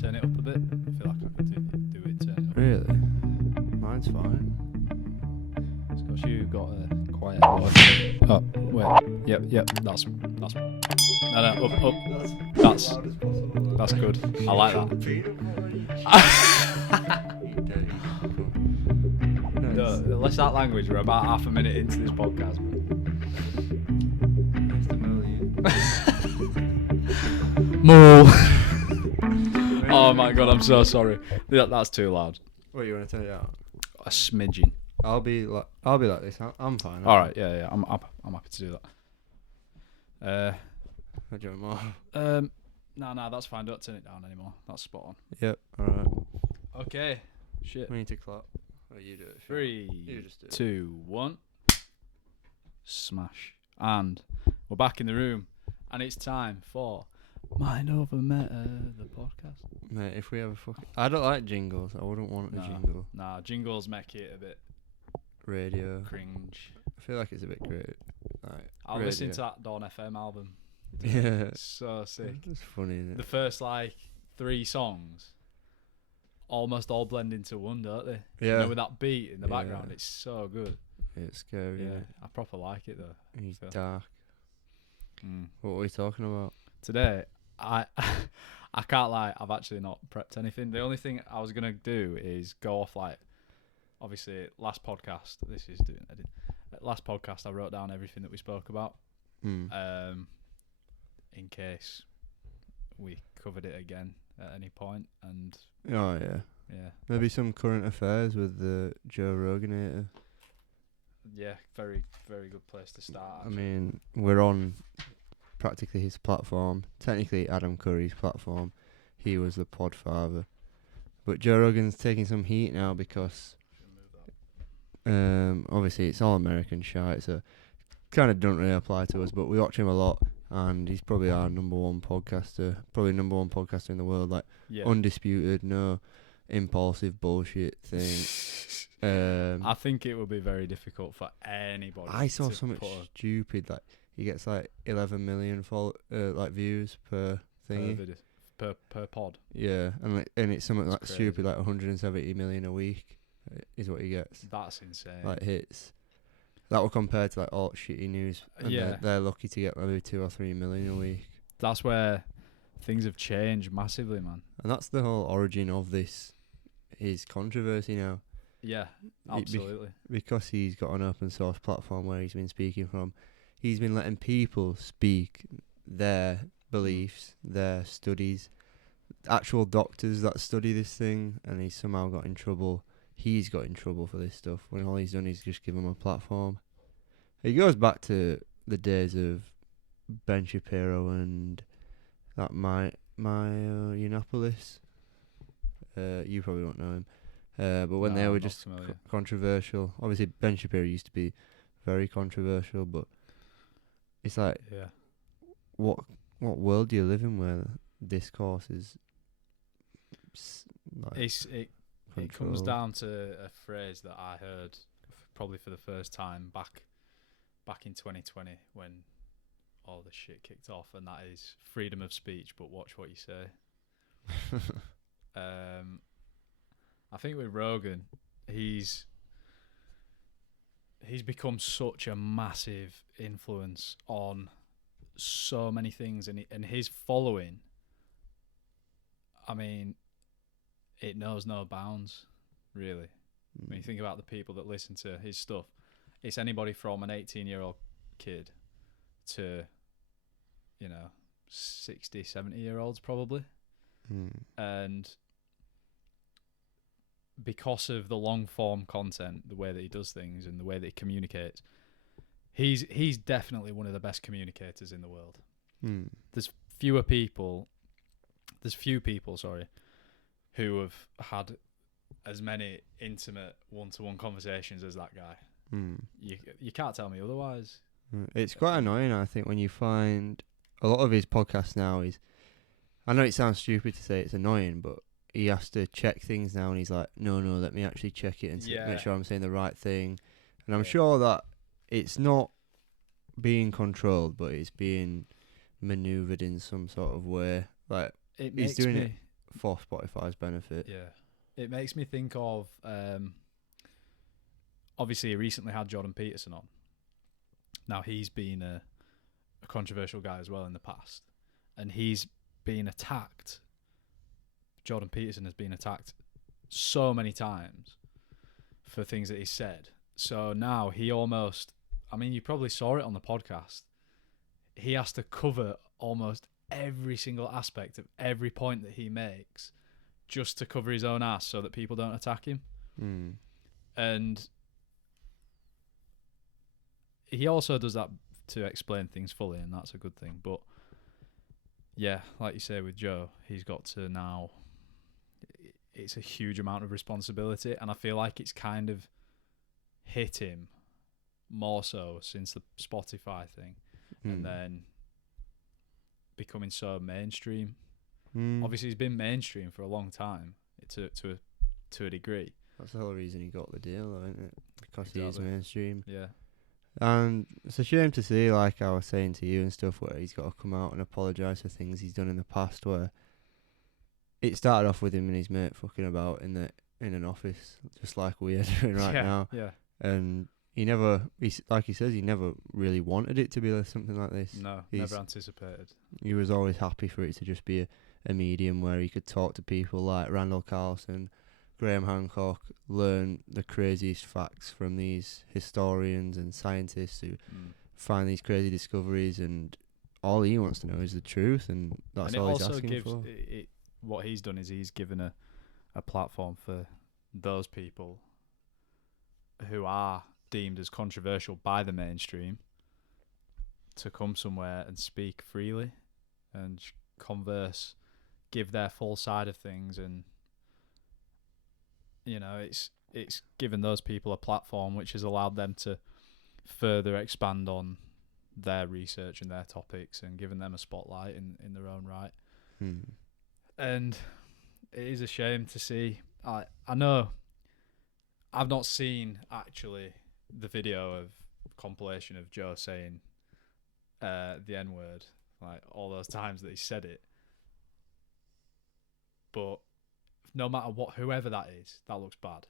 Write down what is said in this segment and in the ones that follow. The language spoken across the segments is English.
turn it up a bit? I feel like I could do it, turn it up. Really? Mine's fine. It's because you got a quiet voice. Oh, wait. Yep. That's. No, up. That's good. I like that. No, unless that language, we're about half a minute into this podcast. Moo. Oh my god, I'm so sorry. That's too loud. What, you want to turn it out? A smidgen. I'll be like this. I'm fine. All right, yeah. I'm happy to do that. What do you want more? No, that's fine. Don't turn it down anymore. That's spot on. Yep. All right. Okay. Shit. We need to clap. Oh, you do it. 3, You just do it. 2, 1. Smash. And we're back in the room, and it's time for Mind Over Meta, the podcast. Mate, if we have a fucking... I don't like jingles. I wouldn't want a jingle. Nah, jingles make it a bit Radio. cringe. I feel like it's a bit great. Like, I'll listen to that Dawn FM album. Yeah. It's so sick. It's funny, isn't it? The first, 3 songs almost all blend into one, don't they? Yeah. You know, with that beat in the background, it's so good. It's scary. Yeah, I proper like it, though. He's So. dark. Mm. What are we talking about? Today, I can't lie, I've actually not prepped anything. The only thing I was going to do is go off, obviously, last podcast, this is doing editing. Last podcast, I wrote down everything that we spoke about, in case we covered it again at any point, and... Oh, yeah. Yeah. Maybe some current affairs with the Joe Rogan. Yeah, very, very good place to start. I mean, we're on practically his platform. Technically, Adam Curry's platform. He was the podfather. But Joe Rogan's taking some heat now because obviously it's all American shite, so kind of don't really apply to us, but we watch him a lot, and he's probably our number one podcaster in the world, undisputed, no impulsive bullshit thing. I think it would be very difficult for anybody. I saw something stupid, he gets 11 million views per thingy. Per pod. Yeah, and it's something stupid, 170 million a week is what he gets. That's insane. Hits. That will compare to all shitty news. And they're lucky to get maybe 2 or 3 million a week. That's where things have changed massively, man. And that's the whole origin of his controversy now. Yeah, absolutely. Because he's got an open source platform where he's been speaking from, he's been letting people speak their beliefs, their studies, actual doctors that study this thing, and he's somehow got in trouble. He's got in trouble for this stuff when all he's done is just give him a platform. It goes back to the days of Ben Shapiro and that Yiannopoulos. You probably won't know him. But when they were just controversial, obviously Ben Shapiro used to be very controversial, but it's what world do you live in where discourse is it comes down to a phrase that I heard probably for the first time back in 2020 when all this shit kicked off, and that is freedom of speech, but watch what you say. I think with Rogan, he's become such a massive influence on so many things, and his following, I mean, it knows no bounds, really. When you think about the people that listen to his stuff, it's anybody from an 18-year-old kid to, 60, 70-year-olds probably. And because of the long-form content, the way that he does things and the way that he communicates, he's definitely one of the best communicators in the world. There's few people, who have had as many intimate one-to-one conversations as that guy. You can't tell me otherwise. It's quite annoying, I think, when you find a lot of his podcasts now is, I know it sounds stupid to say it's annoying, but he has to check things now, and he's like, no, let me actually check it and make sure I'm saying the right thing. And I'm sure that it's not being controlled, but it's being manoeuvred in some sort of way. He's doing it for Spotify's benefit. Yeah. It makes me think of, obviously he recently had Jordan Peterson on. Now he's been a controversial guy as well in the past. And he's been attacked. Jordan Peterson has been attacked so many times for things that he said. So now he almost, I mean, you probably saw it on the podcast. He has to cover almost every single aspect of every point that he makes just to cover his own ass so that people don't attack him. Mm. And he also does that to explain things fully, and that's a good thing. But yeah, like you say with Joe, he's got to now, it's a huge amount of responsibility, and I feel like it's kind of hit him more so since the Spotify thing, and then becoming so mainstream. Obviously he's been mainstream for a long time to a degree. That's the whole reason he got the deal, though, isn't it? Because Exactly. he is mainstream. Yeah. And it's a shame to see, like I was saying to you and stuff, where he's got to come out and apologise for things he's done in the past, where it started off with him and his mate fucking about in an office, just like we're doing right now. Yeah. And like he says, he never really wanted it to be something like this. No, never anticipated. He was always happy for it to just be a medium where he could talk to people like Randall Carlson, Graham Hancock, learn the craziest facts from these historians and scientists who find these crazy discoveries, and all he wants to know is the truth, and that's all he's asking for. What he's done is he's given a platform for those people who are deemed as controversial by the mainstream to come somewhere and speak freely and converse, give their full side of things, and you know, it's given those people a platform which has allowed them to further expand on their research and their topics, and given them a spotlight in their own right. And it is a shame to see. I know I've not seen actually the video of compilation of Joe saying the N-word, like all those times that he said it. But no matter whoever that is, that looks bad.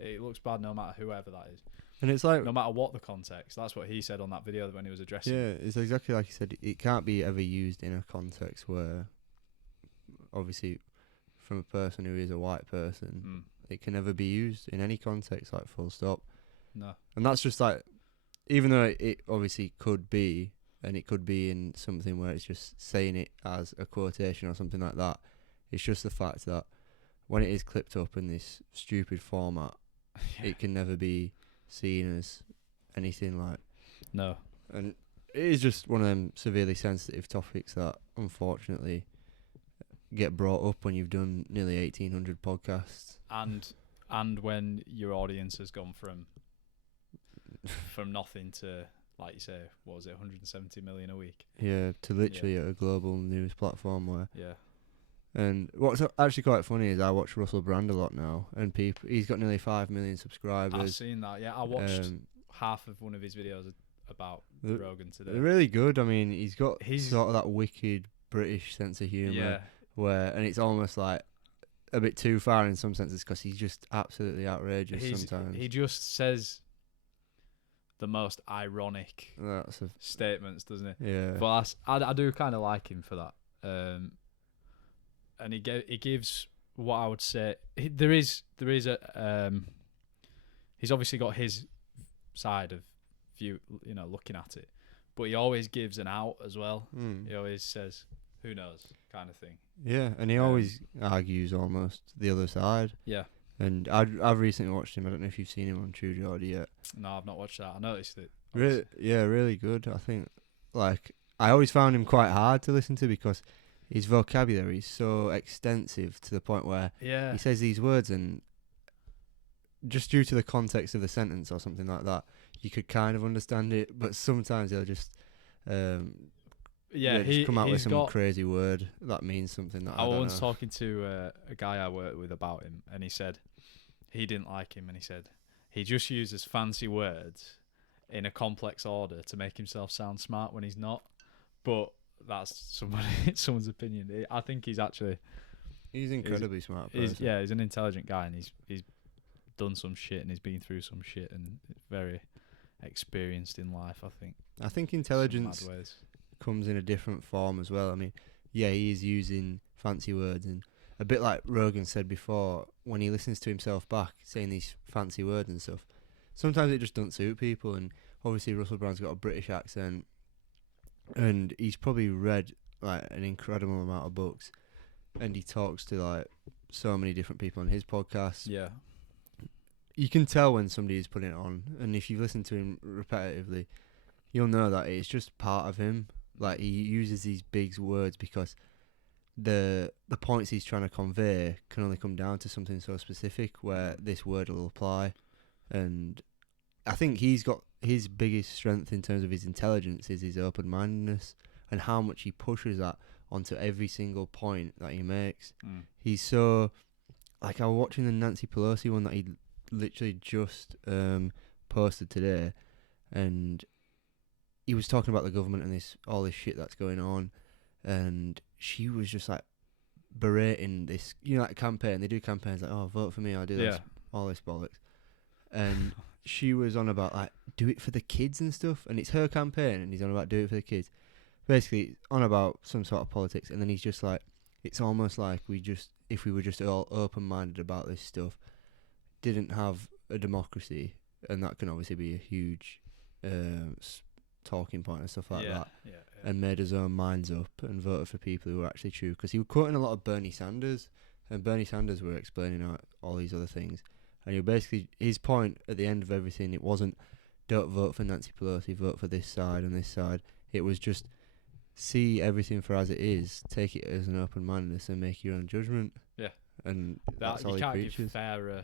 It looks bad no matter whoever that is. And it's like, no matter what the context, that's what he said on that video when he was addressing. Yeah, it's exactly like he said. It can't be ever used in a context where, obviously, from a person who is a white person, it can never be used in any context, like full stop. No. And that's just like, even though it obviously could be, and it could be in something where it's just saying it as a quotation or something like that, it's just the fact that when it is clipped up in this stupid format, it can never be seen as anything like. No. And it is just one of them severely sensitive topics that unfortunately get brought up when you've done nearly 1,800 podcasts. And when your audience has gone from nothing to, like you say, what was it, 170 million a week? Yeah, to literally a global news platform where. Yeah. And what's actually quite funny is I watch Russell Brand a lot now, and he's got nearly 5 million subscribers. I've seen that. Yeah, I watched half of one of his videos about Rogan today. They're really good. I mean, he's got sort of that wicked British sense of humour, and it's almost like a bit too far in some senses because he's just absolutely outrageous sometimes. He just says the most ironic statements, doesn't he? Yeah. But I do kind of like him for that. And he gives what I would say there is a he's obviously got his side of view, you know, looking at it, but he always gives an out as well. He always says, "Who knows," kind of thing. Yeah, and he always argues almost the other side. Yeah. And I've recently watched him. I don't know if you've seen him on True Geordie yet. No, I've not watched that. I noticed it. Really good. I think, like, I always found him quite hard to listen to because his vocabulary is so extensive to the point where he says these words, and just due to the context of the sentence or something like that, you could kind of understand it. But sometimes he'll just just come out with some crazy word that means something that I don't know. I was talking to a guy I worked with about him, and he said he didn't like him, and he said he just uses fancy words in a complex order to make himself sound smart when he's not. But that's someone's opinion. I think he's actually He's incredibly smart person. He's an intelligent guy, and he's done some shit, and he's been through some shit, and very experienced in life, I think. I think intelligence comes in a different form as well. I mean, yeah, he is using fancy words, and a bit like Rogan said before, when he listens to himself back saying these fancy words and stuff, sometimes it just doesn't suit people. And obviously Russell Brand's got a British accent, and he's probably read like an incredible amount of books, and he talks to like so many different people on his podcast. Yeah. You can tell when somebody is putting it on, and if you listen to him repetitively, you'll know that it's just part of him. Like, he uses these big words because the points he's trying to convey can only come down to something so specific where this word will apply. And I think he's got his biggest strength in terms of his intelligence is his open-mindedness and how much he pushes that onto every single point that he makes. He's so... Like, I was watching the Nancy Pelosi one that he literally just posted today, and he was talking about the government and all this shit that's going on, and she was just like berating this, like campaign. They do campaigns like, oh, vote for me, I'll do this, all this bollocks. And she was on about like, do it for the kids and stuff, and it's her campaign, and he's on about do it for the kids. Basically, on about some sort of politics, and then he's just like, it's almost like if we were just all open-minded about this stuff, didn't have a democracy, and that can obviously be a huge talking point and stuff like that, and made his own minds up and voted for people who were actually true. Because he was quoting a lot of Bernie Sanders, and Bernie Sanders were explaining out all these other things, and he basically, his point at the end of everything, it wasn't don't vote for Nancy Pelosi, vote for this side and this side. It was just see everything for as it is, take it as an open-mindedness and make your own judgment. Yeah. And that's all you can't preaches. give fairer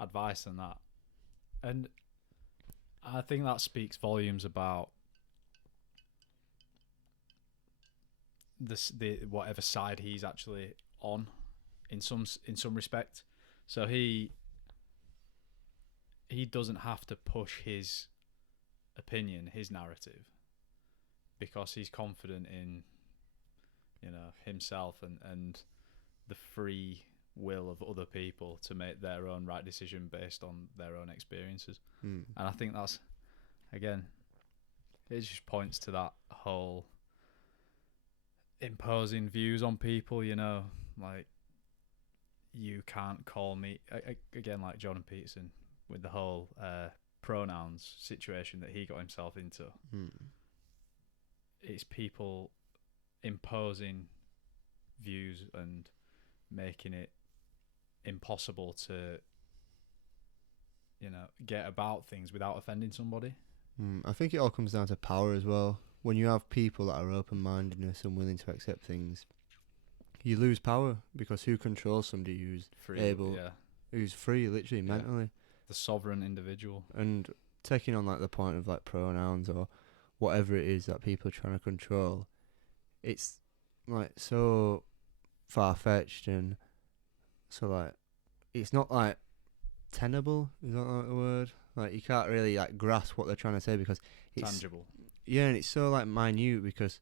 advice than that. And I think that speaks volumes about the whatever side he's actually on in some respect. So he doesn't have to push his opinion, his narrative, because he's confident in himself and the free will of other people to make their own right decision based on their own experiences. And I think that's, again, it just points to that whole imposing views on people, like, you can't call me, again, like Jordan Peterson with the whole pronouns situation that he got himself into. It's people imposing views and making it impossible to get about things without offending somebody. I think it all comes down to power as well. When you have people that are open-mindedness and willing to accept things, you lose power, because who controls somebody who's free, who's free, literally, mentally? The sovereign individual. And taking on like the point of like pronouns or whatever it is that people are trying to control, it's like so far-fetched, and so like it's not like tenable, is that like the word? Like, you can't really like grasp what they're trying to say because it's tangible. Yeah, and it's so like minute, because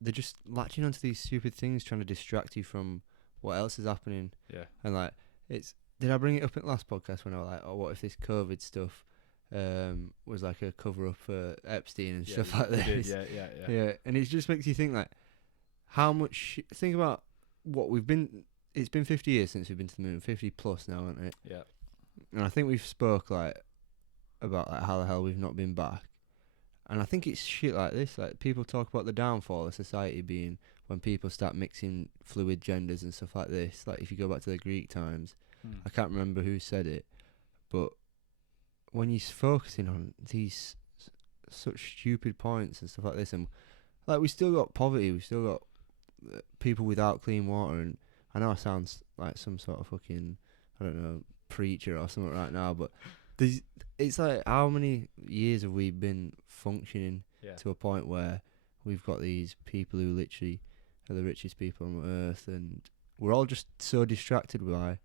they're just latching onto these stupid things, trying to distract you from what else is happening. Yeah. And like, did I bring it up in the last podcast when I was like, oh, what if this COVID stuff was like a cover up for Epstein and stuff like this? Yeah. And it just makes you think like, how much, think about what it's been 50 years since we've been to the moon, 50 plus now, isn't it? Yeah. And I think we've spoke like about like how the hell we've not been back. And I think it's shit like this. Like, people talk about the downfall of society being when people start mixing fluid genders and stuff like this. Like, if you go back to the Greek times, I can't remember who said it, but when you're focusing on these such stupid points and stuff like this, and like, we still got poverty, we still got people without clean water, and I know I sound like some sort of fucking, I don't know, preacher or something right now, but it's like, how many years have we been functioning to a point where we've got these people who literally are the richest people on earth, and we're all just so distracted by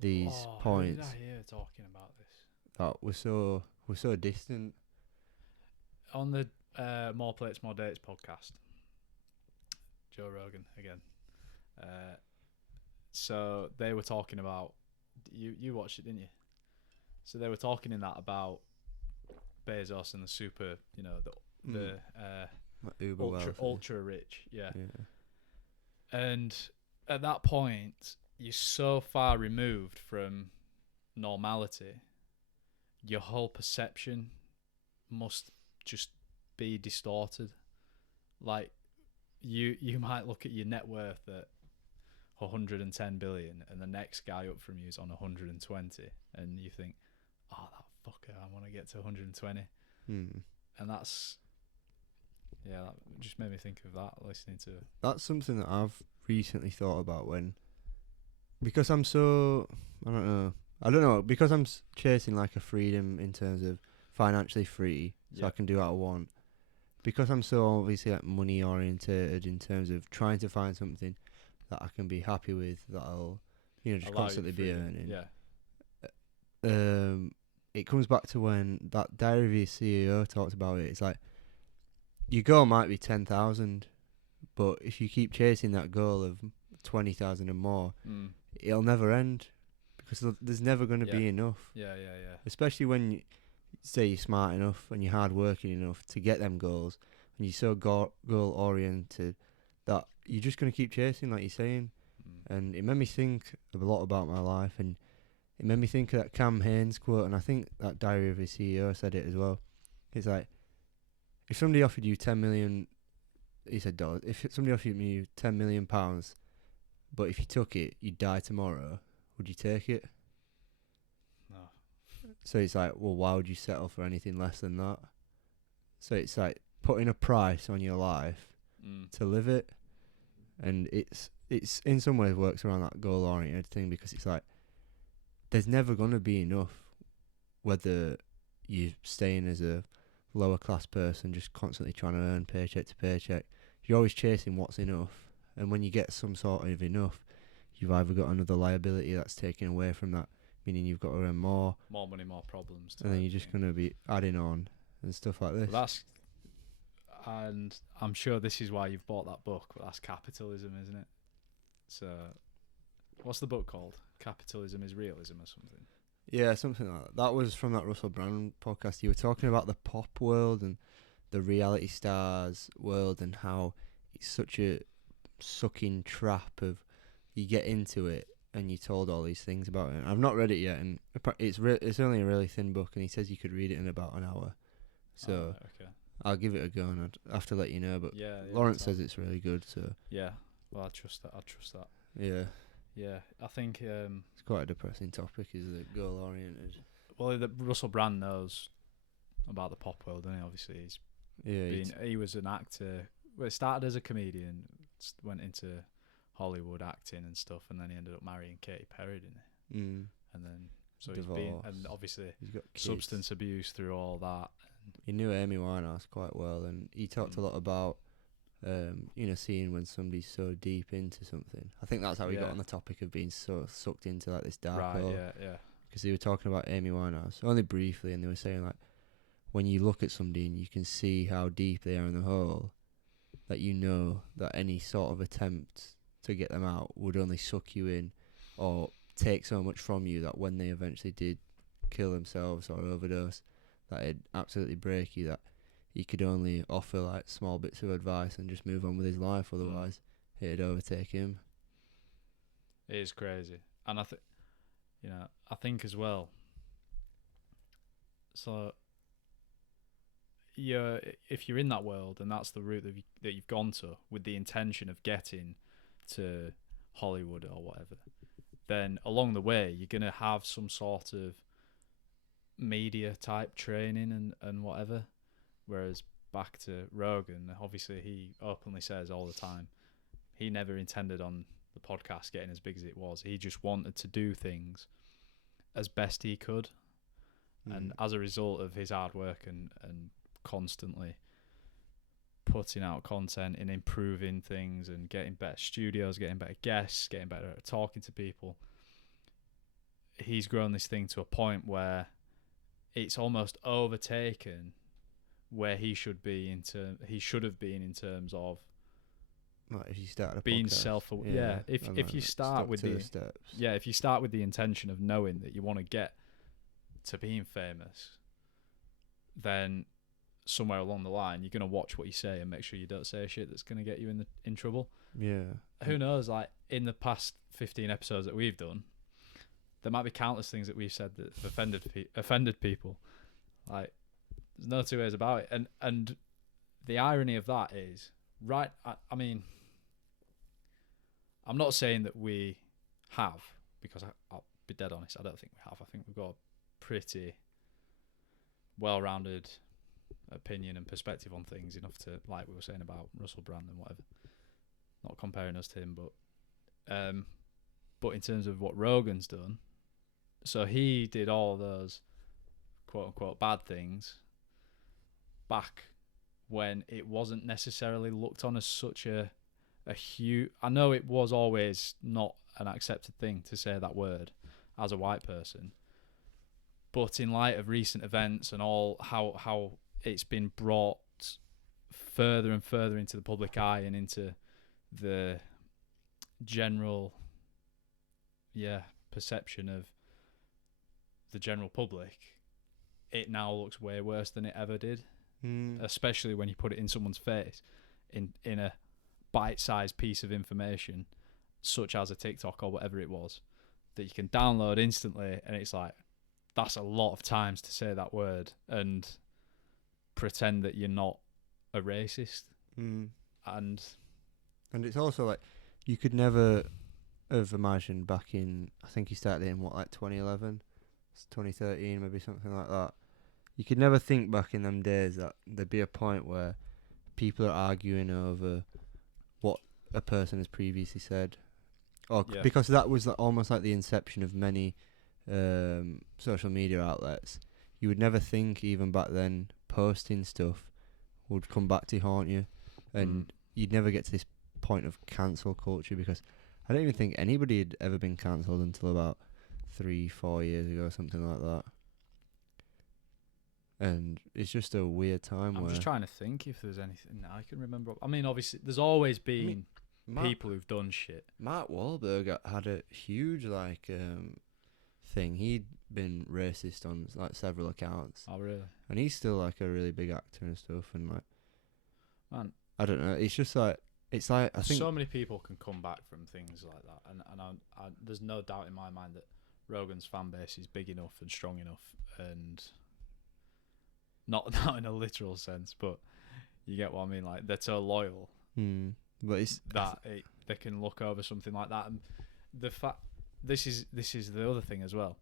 these points. Who did I hear talking about this? That we're so distant. On the More Plates, More Dates podcast, Joe Rogan again. So they were talking about, you watched it, didn't you? So they were talking in that about Bezos and the super, the Like uber ultra rich, yeah. Yeah. And at that point, you're so far removed from normality, your whole perception must just be distorted. Like you might look at your net worth at 110 billion, and the next guy up from you is on 120, and you think, oh, that fucker, I want to get to 120. And that's, that just made me think of that listening to it. That's something that I've recently thought about because I'm so, I don't know, because I'm chasing like a freedom in terms of financially free, so I can do what I want. Because I'm so obviously like money orientated in terms of trying to find something that I can be happy with, that I'll, just Allow constantly be earning. Yeah. It comes back to when that Diary of a CEO talked about it. It's like, your goal might be 10,000, but if you keep chasing that goal of 20,000 and more, it'll never end, because there's never going to be enough. Yeah. Especially when say you're smart enough and you're hard working enough to get them goals, and you're so goal oriented that you're just going to keep chasing, like you're saying. And it made me think a lot about my life, and it made me think of that Cam Haynes quote, and I think that Diary of a CEO said it as well. It's like, if somebody offered you 10 million, he said dollars, if somebody offered you 10 million pounds, but if you took it, you'd die tomorrow, would you take it? No. So it's like, well, why would you settle for anything less than that? So it's like putting a price on your life to live it. And it's in some ways works around that goal oriented thing, because it's like, there's never going to be enough, whether you're staying as a lower class person just constantly trying to earn paycheck to paycheck. You're always chasing what's enough, and when you get some sort of enough, you've either got another liability that's taken away from that, meaning you've got to earn more money, more problems, and then you're just going to be adding on and stuff like this. And I'm sure this is why you've bought that book, but that's capitalism, isn't it? So what's the book called? Capitalism is Realism or something? Yeah, something like that. That was from that Russell Brand podcast. You were talking about the pop world and the reality stars world, and how it's such a sucking trap of, you get into it and you're told all these things about it. I've not read it yet, and it's only a really thin book, and he says you could read it in about an hour. So okay. I'll give it a go, and I'd have to let you know. But Lawrence says it's really good, so yeah. Well, I trust that. Yeah. Yeah, I think it's quite a depressing topic, is it, goal oriented? Well, Russell Brand knows about the pop world, and obviously he was an actor. Well, it started as a comedian, went into Hollywood acting and stuff, and then he ended up marrying Katy Perry, didn't he? And then he's been, and obviously he's got substance abuse through all that. He knew Amy Winehouse quite well, and he talked a lot about seeing when somebody's so deep into something. I think that's how he got on the topic of being so sucked into like this dark hole. Yeah. Because they were talking about Amy Winehouse only briefly, and they were saying like, when you look at somebody and you can see how deep they are in the hole, that you know that any sort of attempt to get them out would only suck you in, or take so much from you, that when they eventually did kill themselves or overdose, that it'd absolutely break you, that he could only offer like small bits of advice and just move on with his life, otherwise it'd overtake him. It is crazy. And I think as well, so if you're in that world and that's the route that you've gone to with the intention of getting to Hollywood or whatever, then along the way you're going to have some sort of media type training and whatever. Whereas back to Rogan, obviously he openly says all the time, he never intended on the podcast getting as big as it was. He just wanted to do things as best he could. And as a result of his hard work and constantly putting out content and improving things and getting better studios, getting better guests, getting better at talking to people, he's grown this thing to a point where it's almost overtaken where he should have been in terms of Like if you start a being podcast, self-aware. Yeah, if you start with the steps. Yeah, if you start with the intention of knowing that you want to get to being famous, then somewhere along the line you're gonna watch what you say and make sure you don't say shit that's gonna get you in trouble. Yeah. Who knows? Like in the past 15 episodes that we've done, there might be countless things that we've said that have offended people. Like there's no two ways about it. And the irony of that is, right? I mean, I'm not saying that we have, because I'll be dead honest, I don't think we have. I think we've got a pretty well-rounded opinion and perspective on things, enough to, like we were saying about Russell Brand and whatever, not comparing us to him, but in terms of what Rogan's done, so he did all those quote-unquote bad things back when it wasn't necessarily looked on as such a huge... I know it was always not an accepted thing to say that word as a white person, but in light of recent events and all how it's been brought further and further into the public eye and into the general perception of the general public, it now looks way worse than it ever did. Especially when you put it in someone's face in a bite-sized piece of information such as a TikTok or whatever it was that you can download instantly, and it's like, that's a lot of times to say that word and pretend that you're not a racist. And it's also like, you could never have imagined back in, I think he started in 2011, 2013, maybe something like that. You could never think back in them days that there'd be a point where people are arguing over what a person has previously said, because that was almost like the inception of many social media outlets. You would never think, even back then, posting stuff would come back to haunt you, and you'd never get to this point of cancel culture, because I don't even think anybody had ever been cancelled until about 3-4 years ago, something like that. And it's just a weird time. I'm just trying to think if there's anything I can remember. I mean, obviously, there's always been people who've done shit. Mark Wahlberg had a huge thing. He'd been racist on several accounts. Oh, really? And he's still a really big actor and stuff. And man, I don't know. It's just I think so many people can come back from things like that, and I there's no doubt in my mind that Rogan's fan base is big enough and strong enough, and not in a literal sense, but you get what I mean. Like, they're so loyal, but it's that they can look over something like that. And the fact, this is the other thing as well.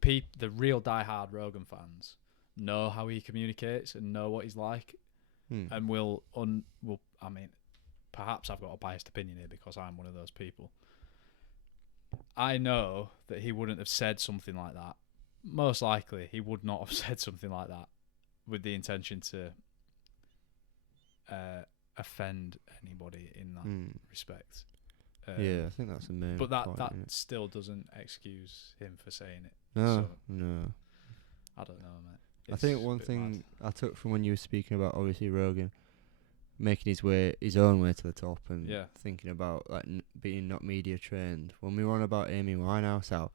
The real diehard Rogan fans know how he communicates and know what he's like, and will I mean, perhaps I've got a biased opinion here because I'm one of those people. I know that he wouldn't have said something like that. Most likely, he would not have said something like that with the intention to offend anybody in that respect. I think that's the main but that point, still doesn't excuse him for saying it. No. I don't know, mate. I think one thing I took from when you were speaking about, obviously, Rogan making his own way to the top, and thinking about being not media trained. When we were on about Amy Winehouse, how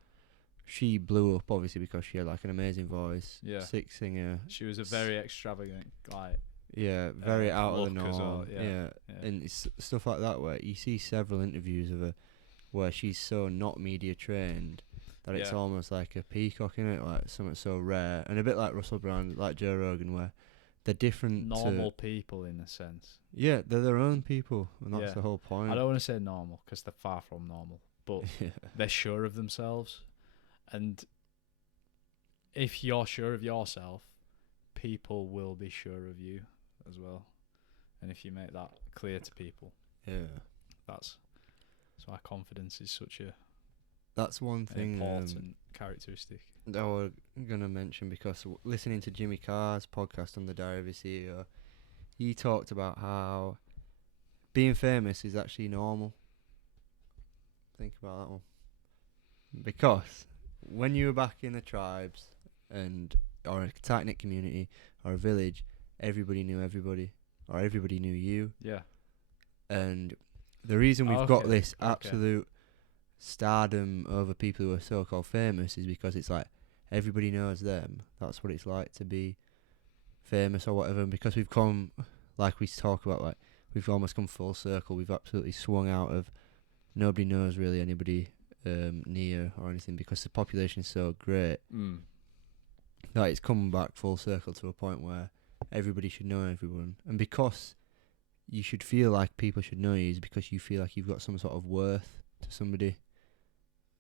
she blew up, obviously, because she had an amazing voice, sick singer. She was a very extravagant, very out of the norm. Well, and it's stuff like that where you see several interviews of her where she's so not media trained that it's almost like a peacock, in it, like something so rare, and a bit like Russell Brand, like Joe Rogan, where they're different, normal people in a sense. Yeah, they're their own people, and that's the whole point. I don't want to say normal because they're far from normal, but they're sure of themselves. And if you're sure of yourself, people will be sure of you as well. And if you make that clear to people, that's why confidence is such that's one thing important characteristic. I was going to mention, because listening to Jimmy Carr's podcast on the Diary of a CEO, he talked about how being famous is actually normal. Think about that one. Because when you were back in the tribes or a tight-knit community or a village, everybody knew everybody, or everybody knew you. Yeah. And the reason we've got Okay, this okay. absolute stardom over people who are so-called famous is because it's like everybody knows them. That's what it's like to be famous or whatever. And because we've come, like we talk about, like we've almost come full circle. We've absolutely swung out of nobody knows really anybody near or anything because the population is so great that it's come back full circle to a point where everybody should know everyone. And because you should feel like people should know you is because you feel like you've got some sort of worth to somebody.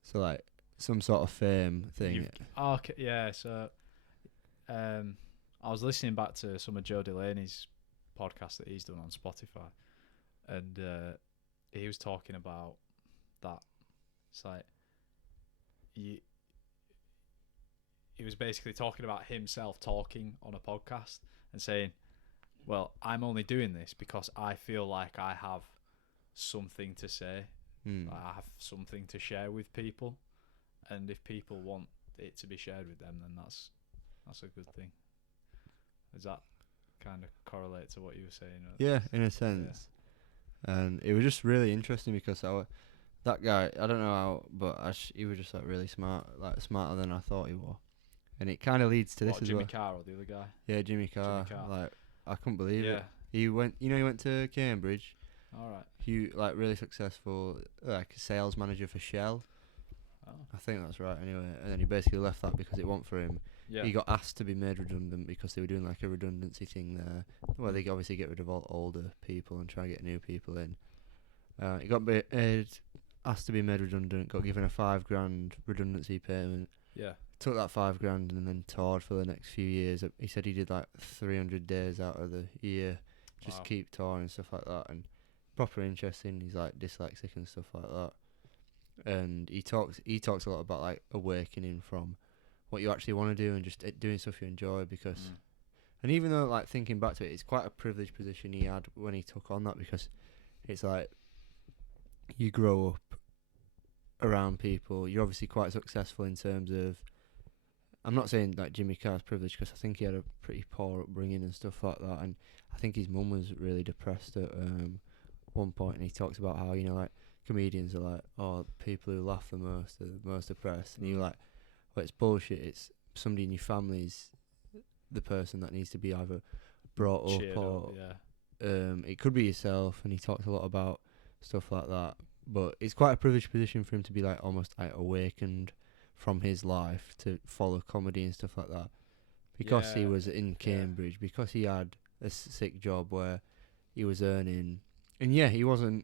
So like some sort of fame thing. Okay, yeah. So, I was listening back to some of Joe Delaney's podcast that he's done on Spotify, and he was talking about that. It's like he was basically talking about himself talking on a podcast and saying, "Well, I'm only doing this because I feel like I have something to say. I have something to share with people, and if people want it to be shared with them, then that's a good thing." Does that kind of correlate to what you were saying? Yeah, in a sense. Yeah. And it was just really interesting because that guy, I don't know how, but he was just like really smart, like smarter than I thought he was. And it kind of leads to this as Jimmy well. Carr or the other guy? Yeah, Jimmy Carr. Like I couldn't believe it. He went to Cambridge. All right. He like really successful, like a sales manager for Shell. Oh. I think that's right. Anyway, and then he basically left that because it wasn't for him. Yeah. He got asked to be made redundant because they were doing like a redundancy thing there, where they obviously get rid of all older people and try and get new people in. He got asked to be made redundant. Got given a $5,000 redundancy payment. Yeah. Took that $5,000 and then toured for the next few years. He said he did like 300 days out of the year, just keep touring and stuff like that, and proper interesting. He's like dyslexic and stuff like that, and he talks a lot about like awakening from what you actually want to do and just doing stuff you enjoy. Because, and even though like thinking back to it, it's quite a privileged position he had when he took on that, because it's like you grow up around people. You're obviously quite successful in terms of. I'm not saying like Jimmy Carr's privileged, because I think he had a pretty poor upbringing and stuff like that, and I think his mum was really depressed at one point, and he talks about how, you know, like comedians are like, oh, people who laugh the most are the most depressed, and you're like, well, it's bullshit. It's somebody in your family's the person that needs to be either brought up or it could be yourself, and he talks a lot about stuff like that. But it's quite a privileged position for him to be like almost like awakened from his life to follow comedy and stuff like that, because he was in Cambridge, because he had a sick job where he was earning, and he wasn't.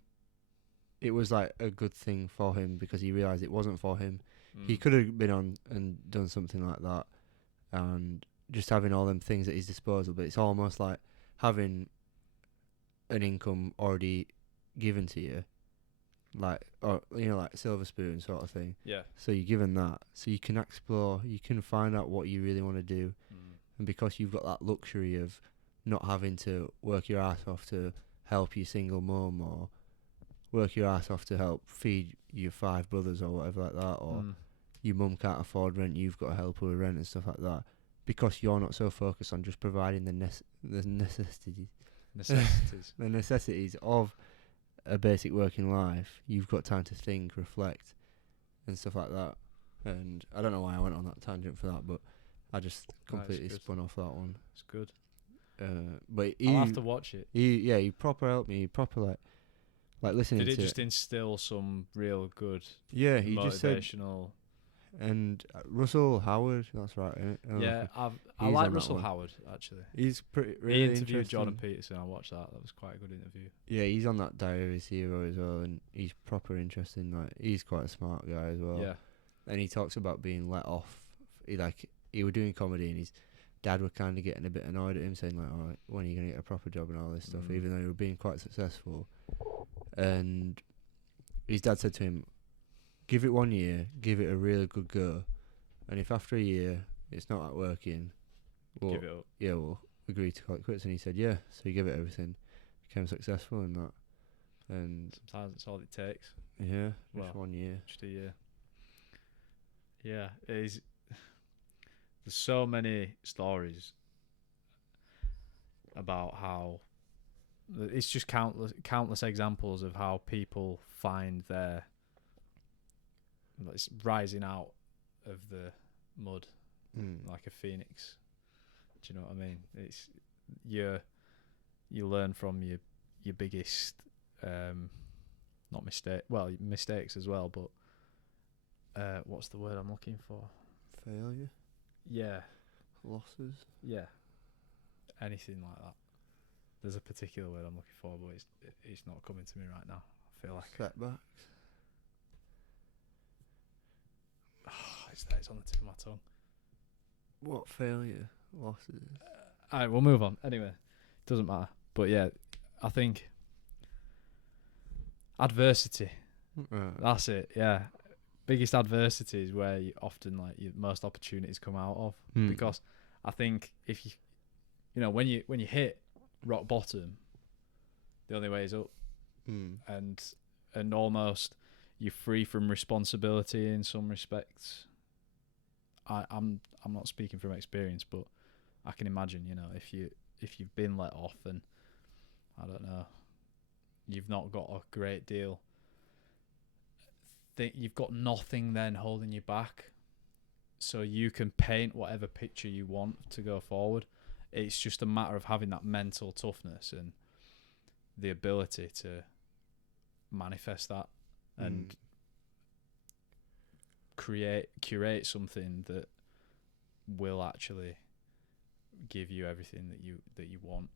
It was like a good thing for him because he realised it wasn't for him. He could have been on and done something like that, and just having all them things at his disposal. But it's almost like having an income already given to you, like, or you know, like silver spoon sort of thing. Yeah. So you're given that, so you can explore, you can find out what you really want to do, and because you've got that luxury of not having to work your ass off to help your single mum, or work your ass off to help feed your 5 brothers or whatever like that, or your mum can't afford rent, you've got to help her with rent and stuff like that, because you're not so focused on just providing the necessities the necessities of a basic working life. You've got time to think, reflect, and stuff like that. And I don't know why I went on that tangent for that, but I just completely spun off that one. It's good. But I'll have to watch it. He proper helped me. He proper like listening to it. Did it just instill some real good he just said, motivational? And Russell Howard, that's right, isn't it? Yeah, I like Russell Howard, actually. He's really he interviewed Jordan Peterson. I watched that. That was quite a good interview. Yeah, he's on that Diaries Hero as well, and he's proper interesting. Like, he's quite a smart guy as well. Yeah. And he talks about being let off. He was doing comedy, and his dad were kind of getting a bit annoyed at him, saying like, "All right, when are you gonna get a proper job and all this stuff?" Even though he was being quite successful. And his dad said to him, give it 1 year, give it a really good go, and if after a year it's not working, give it up. Yeah, we'll agree to call it quits. And he said, yeah. So he gave it everything, became successful in that. And sometimes it's all it takes. Yeah, just 1 year. Just a year. Yeah, there's so many stories about how it's just countless examples of how people find their rising out of the mud like a phoenix. Do you know what I mean? It's you learn from your biggest not mistake, well, mistakes as well, but what's the word I'm looking for? Failure. Yeah. Losses. Yeah. Anything like that. There's a particular word I'm looking for, but it's not coming to me right now. I feel like Setbacks. It's on the tip of my tongue. What failure? Losses. Alright, we'll move on. Anyway, doesn't matter. But yeah, I think adversity. Right. That's it. Yeah, biggest adversity is where you often your most opportunities come out of. Because I think if you know when you hit rock bottom, the only way is up, and almost you're free from responsibility in some respects. I'm not speaking from experience, but I can imagine, if you've been let off and I don't know, you've not got a great deal. You've got nothing then holding you back, so you can paint whatever picture you want to go forward. It's just a matter of having that mental toughness and the ability to manifest that and curate something that will actually give you everything that you want.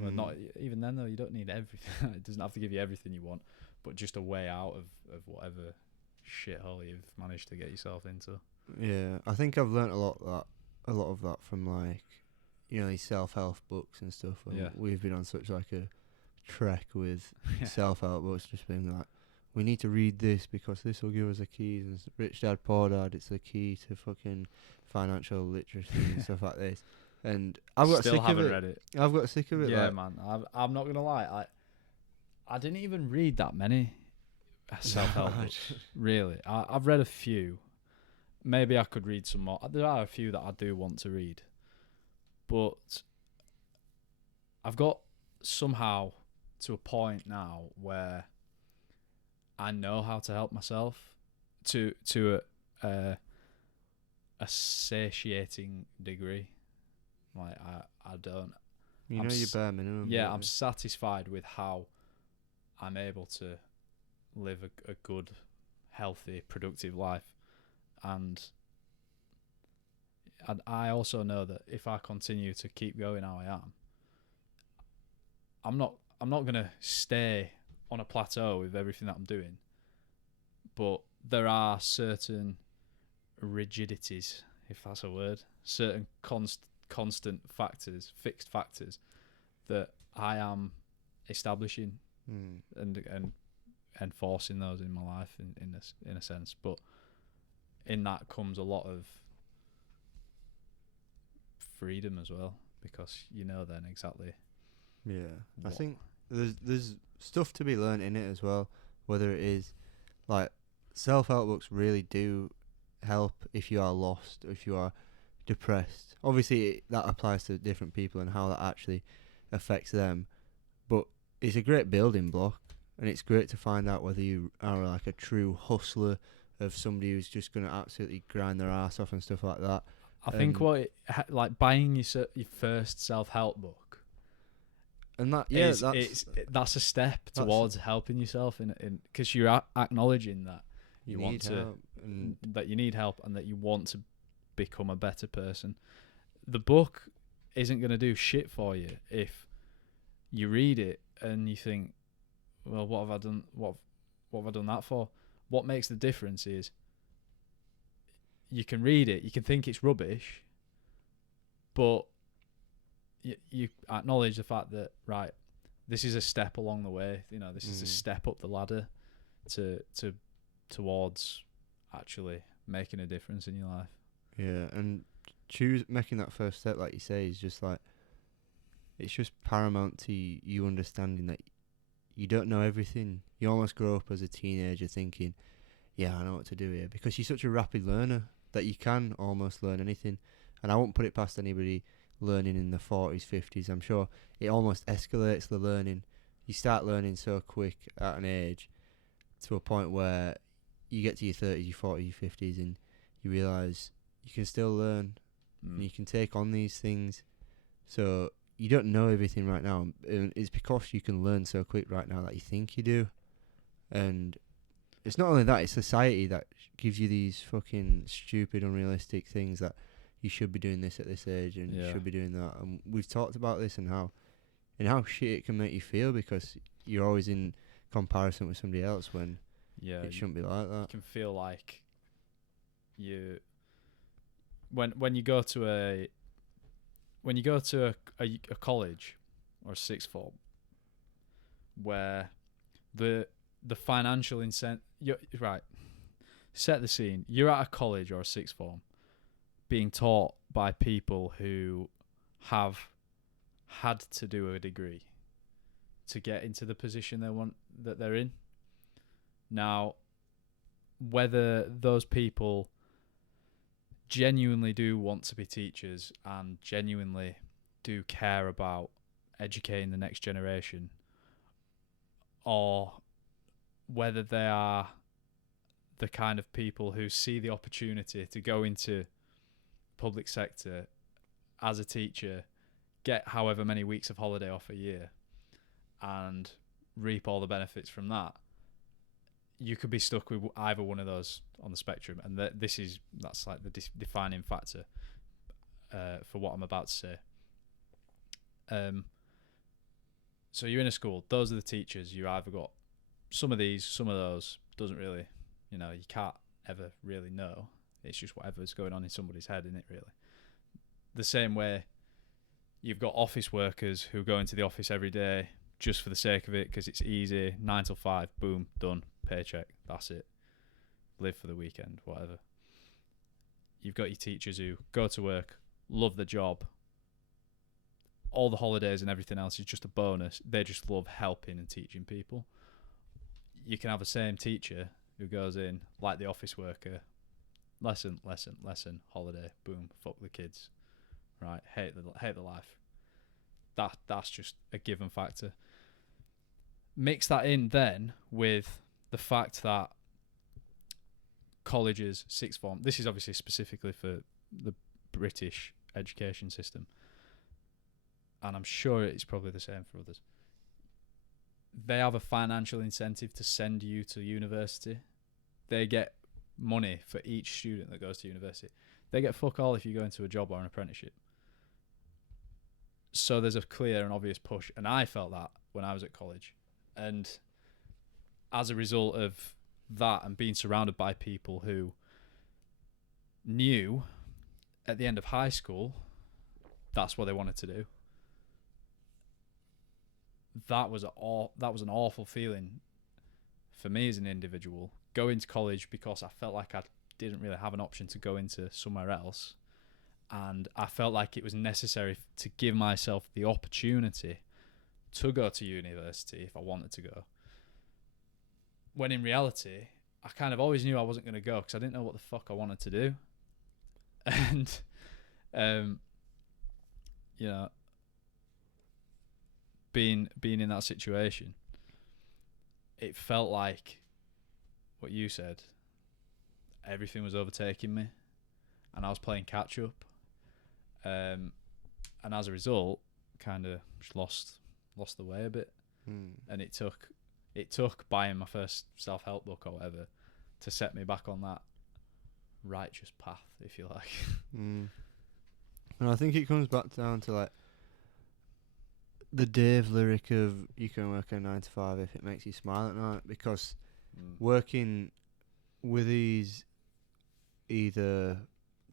Well, not even then though. You don't need everything. It doesn't have to give you everything you want, but just a way out of whatever shithole you've managed to get yourself into. Yeah, I think I've learnt a lot of that from these self-help books and stuff. Yeah. We've been on such a trek with self-help books, just being like, we need to read this because this will give us the keys. And Rich Dad Poor Dad, it's the key to fucking financial literacy and stuff like this. And I've got Still sick haven't of it. read it. I've got sick of it. Yeah, man. I'm not gonna lie. I didn't even read that many self-help books. Really, I've read a few. Maybe I could read some more. There are a few that I do want to read, but I've got somehow to a point now where I know how to help myself to a satiating degree. I don't. You know your bare minimum. Yeah, I'm satisfied with how I'm able to live a good, healthy, productive life, and I also know that if I continue to keep going how I am, I'm not gonna stay on a plateau with everything that I'm doing, but there are certain rigidities, if that's a word, certain constant factors, fixed factors that I am establishing and enforcing those in my life in a sense. But in that comes a lot of freedom as well, because then exactly. Yeah, I think there's stuff to be learned in it as well. Whether it is self-help books really do help if you are lost or if you are depressed. Obviously, that applies to different people and how that actually affects them. But it's a great building block, and it's great to find out whether you are a true hustler of somebody who's just going to absolutely grind their ass off and stuff like that. I think buying your first self-help book. And that's a step towards helping yourself in because you're acknowledging that you want to, that you need help and that you want to become a better person. The book isn't going to do shit for you if you read it and you think, well, what have I done? What have I done that for? What makes the difference is you can read it, you can think it's rubbish, but you acknowledge the fact that, right, this is a step along the way. This is a step up the ladder towards actually making a difference in your life. Yeah, and making that first step, like you say, is just it's just paramount to you understanding that you don't know everything. You almost grow up as a teenager thinking, yeah, I know what to do here, because you're such a rapid learner that you can almost learn anything. And I won't put it past anybody learning in the 40s, 50s. I'm sure it almost escalates the learning. You start learning so quick at an age to a point where you get to your 30s, your 40s, your 50s, and you realise you can still learn and you can take on these things. So you don't know everything right now. And it's because you can learn so quick right now that you think you do. And it's not only that, it's society that gives you these fucking stupid, unrealistic things that you should be doing this at this age and you should be doing that. And we've talked about this and how shit it can make you feel because you're always in comparison with somebody else when it shouldn't be like that. You can feel like you when you go to a college or a sixth form where the financial incentive, right, set the scene. You're at a college or a sixth form being taught by people who have had to do a degree to get into the position that they're in. Now, whether those people genuinely do want to be teachers and genuinely do care about educating the next generation, or whether they are the kind of people who see the opportunity to go into public sector as a teacher, get however many weeks of holiday off a year and reap all the benefits from that, you could be stuck with either one of those on the spectrum. And that's like the defining factor for what I'm about to say. So you're in a school, those are the teachers. You either got some of these, some of those. Doesn't really, you can't ever really know. It's just whatever's going on in somebody's head, isn't it, really? The same way you've got office workers who go into the office every day just for the sake of it because it's easy, 9 till 5, boom, done, paycheck, that's it. Live for the weekend, whatever. You've got your teachers who go to work, love the job. All the holidays and everything else is just a bonus. They just love helping and teaching people. You can have the same teacher who goes in, like the office worker, lesson, holiday, boom, fuck the kids, right? Hate the life. That's just a given factor. Mix that in then with the fact that colleges, sixth form, this is obviously specifically for the British education system, and I'm sure it's probably the same for others. They have a financial incentive to send you to university. They get money for each student that goes to university. They get fuck all if you go into a job or an apprenticeship. So there's a clear and obvious push, and I felt that when I was at college. And as a result of that and being surrounded by people who knew at the end of high school that's what they wanted to do, that was an awful feeling for me as an individual, going to college because I felt like I didn't really have an option to go into somewhere else, and I felt like it was necessary to give myself the opportunity to go to university if I wanted to go, when in reality I kind of always knew I wasn't going to go because I didn't know what the fuck I wanted to do. And being in that situation, it felt like what you said, everything was overtaking me and I was playing catch up, and as a result kind of just lost the way a bit. And it took buying my first self-help book or whatever to set me back on that righteous path, if you like. And I think it comes back down to like the Dave lyric of you can work a 9 to 5 if it makes you smile at night, because working with these either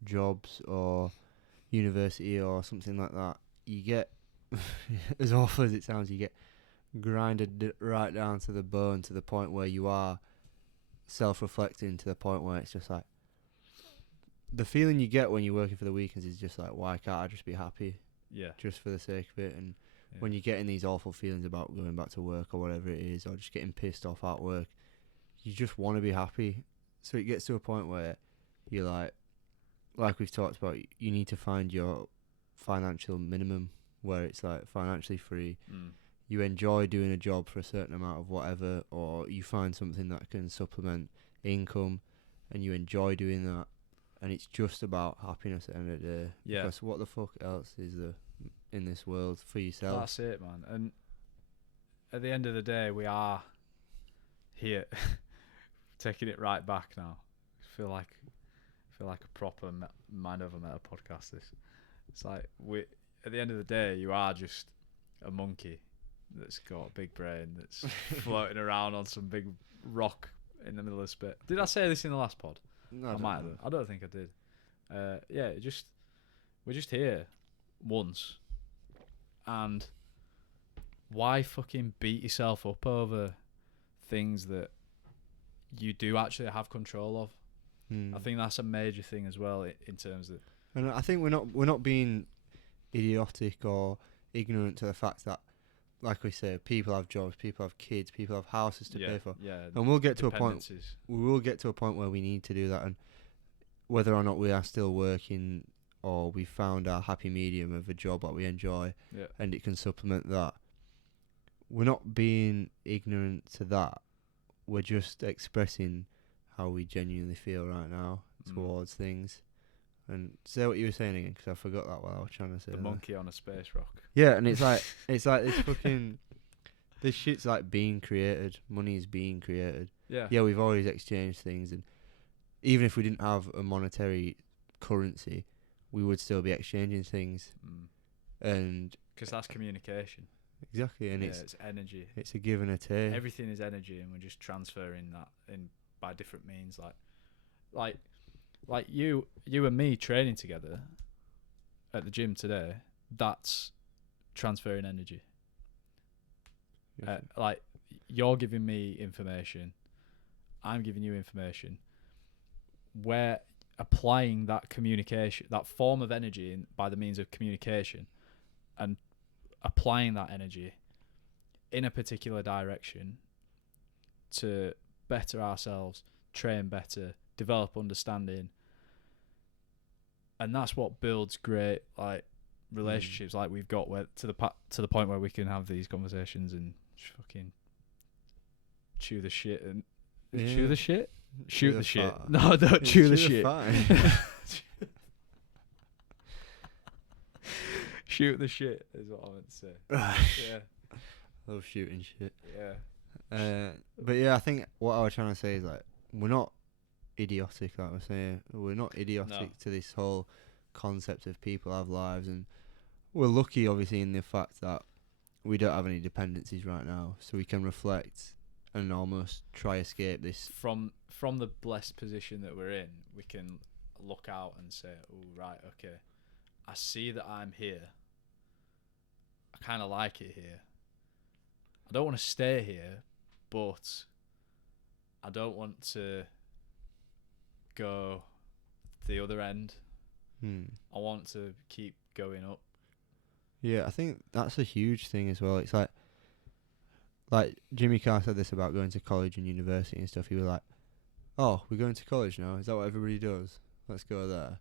jobs or university or something like that, you get as awful as it sounds, you get grinded right down to the bone, to the point where you are self-reflecting, to the point where it's just like the feeling you get when you're working for the weekends is just like, why can't I just be happy? Yeah. Just for the sake of it. And when you're getting these awful feelings about going back to work or whatever it is, or just getting pissed off at work, you just want to be happy. So it gets to a point where you're like we've talked about, you need to find your financial minimum where it's like financially free. Mm. You enjoy doing a job for a certain amount of whatever, or you find something that can supplement income, and you enjoy doing that, and it's just about happiness at the end of the day. Yeah. Because what the fuck else is there in this world for yourself? That's it, man. And at the end of the day, we are here, taking it right back now. I feel like a proper Mind Over Meta podcast. It's like at the end of the day, you are just a monkey that's got a big brain that's floating around on some big rock in the middle of space. Did I say this in the last pod? No, I might have. I don't think I did. We're just here once, and why fucking beat yourself up over things that you do actually have control of? I think that's a major thing as well in terms of. And I think we're not being idiotic or ignorant to the fact that, like we say, people have jobs, people have kids, people have houses to pay for, and we'll get to a point. We will get to a point where we need to do that, and whether or not we are still working or we found our happy medium of a job that we enjoy, and it can supplement that. We're not being ignorant to that. We're just expressing how we genuinely feel right now towards things. And say what you were saying again, because I forgot that while I was trying to say the that. monkey on a space rock. Yeah, and it's like this fucking this shit's like being created. Money is being created. Yeah, we've always exchanged things, and even if we didn't have a monetary currency, we would still be exchanging things. And because that's communication. Exactly, and it's energy. It's a give and a take. Everything is energy, and we're just transferring that in by different means, like you and me training together at the gym today. That's transferring energy. Like you're giving me information, I'm giving you information. We're applying that communication, that form of energy, by the means of communication, and applying that energy in a particular direction to better ourselves, train better, develop understanding, and that's what builds great like relationships like we've got where to the point where we can have these conversations and fucking chew the shit and chew the shit, shoot the shit. No, don't chew the shit. Shoot the shit is what I meant to say. Yeah. Love shooting shit. Yeah. But yeah, I think what I was trying to say is like we're not idiotic, like we're saying. We're not idiotic to this whole concept of people have lives, and we're lucky obviously in the fact that we don't have any dependencies right now, so we can reflect and almost try escape this. From the blessed position that we're in, we can look out and say, oh right, okay, I see that I'm here. I kind of like it here. I don't want to stay here, but I don't want to go the other end. I want to keep going up. Yeah, I think that's a huge thing as well. It's like Jimmy Carr said this about going to college and university and stuff. He was like, oh, we're going to college now? Is that what everybody does? Let's go there.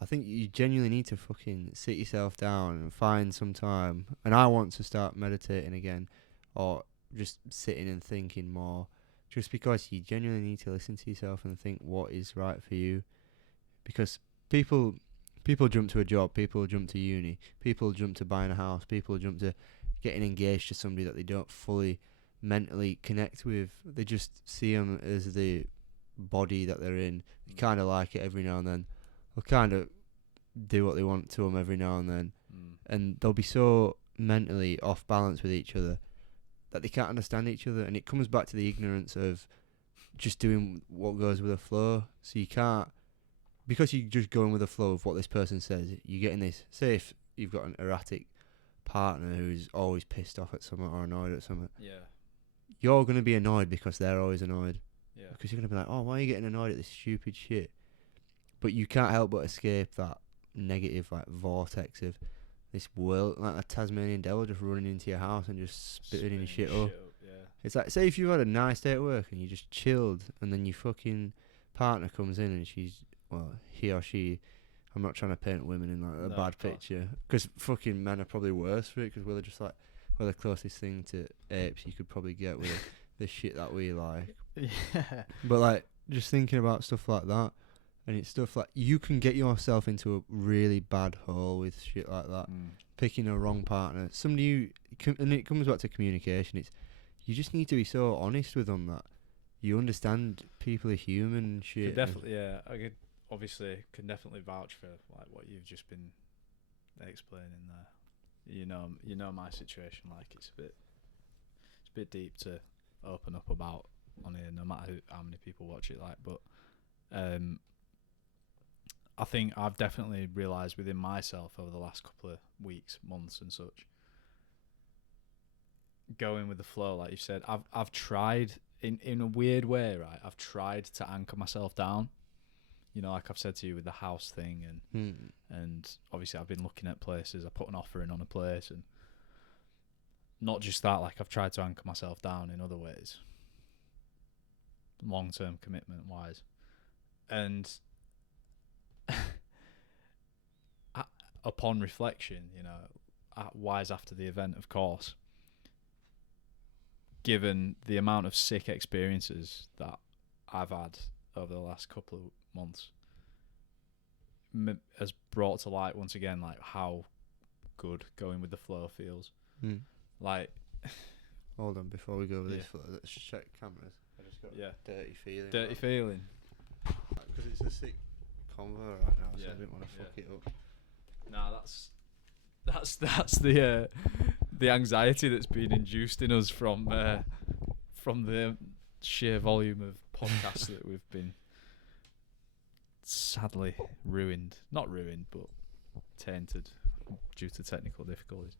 I think you genuinely need to fucking sit yourself down and find some time. And I want to start meditating again, or just sitting and thinking more, just because you genuinely need to listen to yourself and think what is right for you. Because people jump to a job, people jump to uni, people jump to buying a house, people jump to getting engaged to somebody that they don't fully mentally connect with. They just see them as the body that they're in. They kind of like it every now and then. They'll kind of do what they want to them every now and then. And they'll be so mentally off balance with each other that they can't understand each other. And it comes back to the ignorance of just doing what goes with the flow. So you can't, because you're just going with the flow of what this person says, you're getting this. Say if you've got an erratic partner who's always pissed off at something or annoyed at something, you're going to be annoyed because they're always annoyed. Because you're going to be like, oh, why are you getting annoyed at this stupid shit? But you can't help but escape that negative like vortex of this world, like a Tasmanian devil just running into your house and just spitting shit up. It's like, say if you've had a nice day at work and you just chilled, and then your fucking partner comes in and he or she I'm not trying to paint women in like a No, bad of course. picture, because fucking men are probably worse for it, because we're just like, we're the closest thing to apes you could probably get with the shit that we like. Yeah. But like, just thinking about stuff like that, and it's stuff like you can get yourself into a really bad hole with shit like that. Picking a wrong partner, somebody and it comes back to communication. It's you just need to be so honest with them that you understand people are human and shit. Definitely, yeah. I can definitely vouch for like what you've just been explaining there. You know my situation. Like it's a bit deep to open up about on here, no matter how many people watch it. Like, but I think I've definitely realised within myself over the last couple of weeks, months, and such, going with the flow, like you said. I've tried in a weird way, right? I've tried to anchor myself down. You know, like I've said to you with the house thing, and obviously I've been looking at places. I put an offer in on a place, and not just that. Like I've tried to anchor myself down in other ways, long-term commitment wise, and upon reflection, you know, wise after the event, of course, given the amount of sick experiences that I've had over the last couple of months, has brought to light once again like how good going with the flow feels. Like, hold on, before we go over this flow, let's just check cameras. I just got dirty feeling. Dirty feeling. Because it's a sick convo right now, so I didn't want to fuck it up. Nah, that's the anxiety that's been induced in us from the sheer volume of podcasts that we've been sadly not ruined, but tainted due to technical difficulties.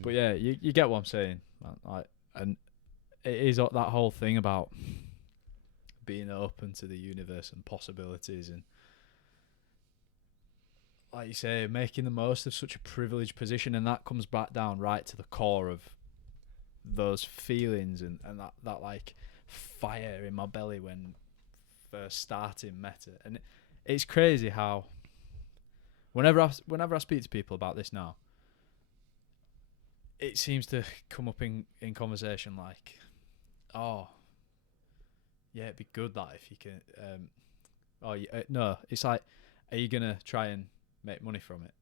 But yeah, you get what I'm saying, like, and it is that whole thing about being open to the universe and possibilities, and like you say, making the most of such a privileged position, and that comes back down right to the core of those feelings and that like fire in my belly when first starting Meta. And it's crazy how whenever I speak to people about this now, it seems to come up in conversation like, oh yeah, it'd be good that if you can no, it's like, are you gonna try and make money from it?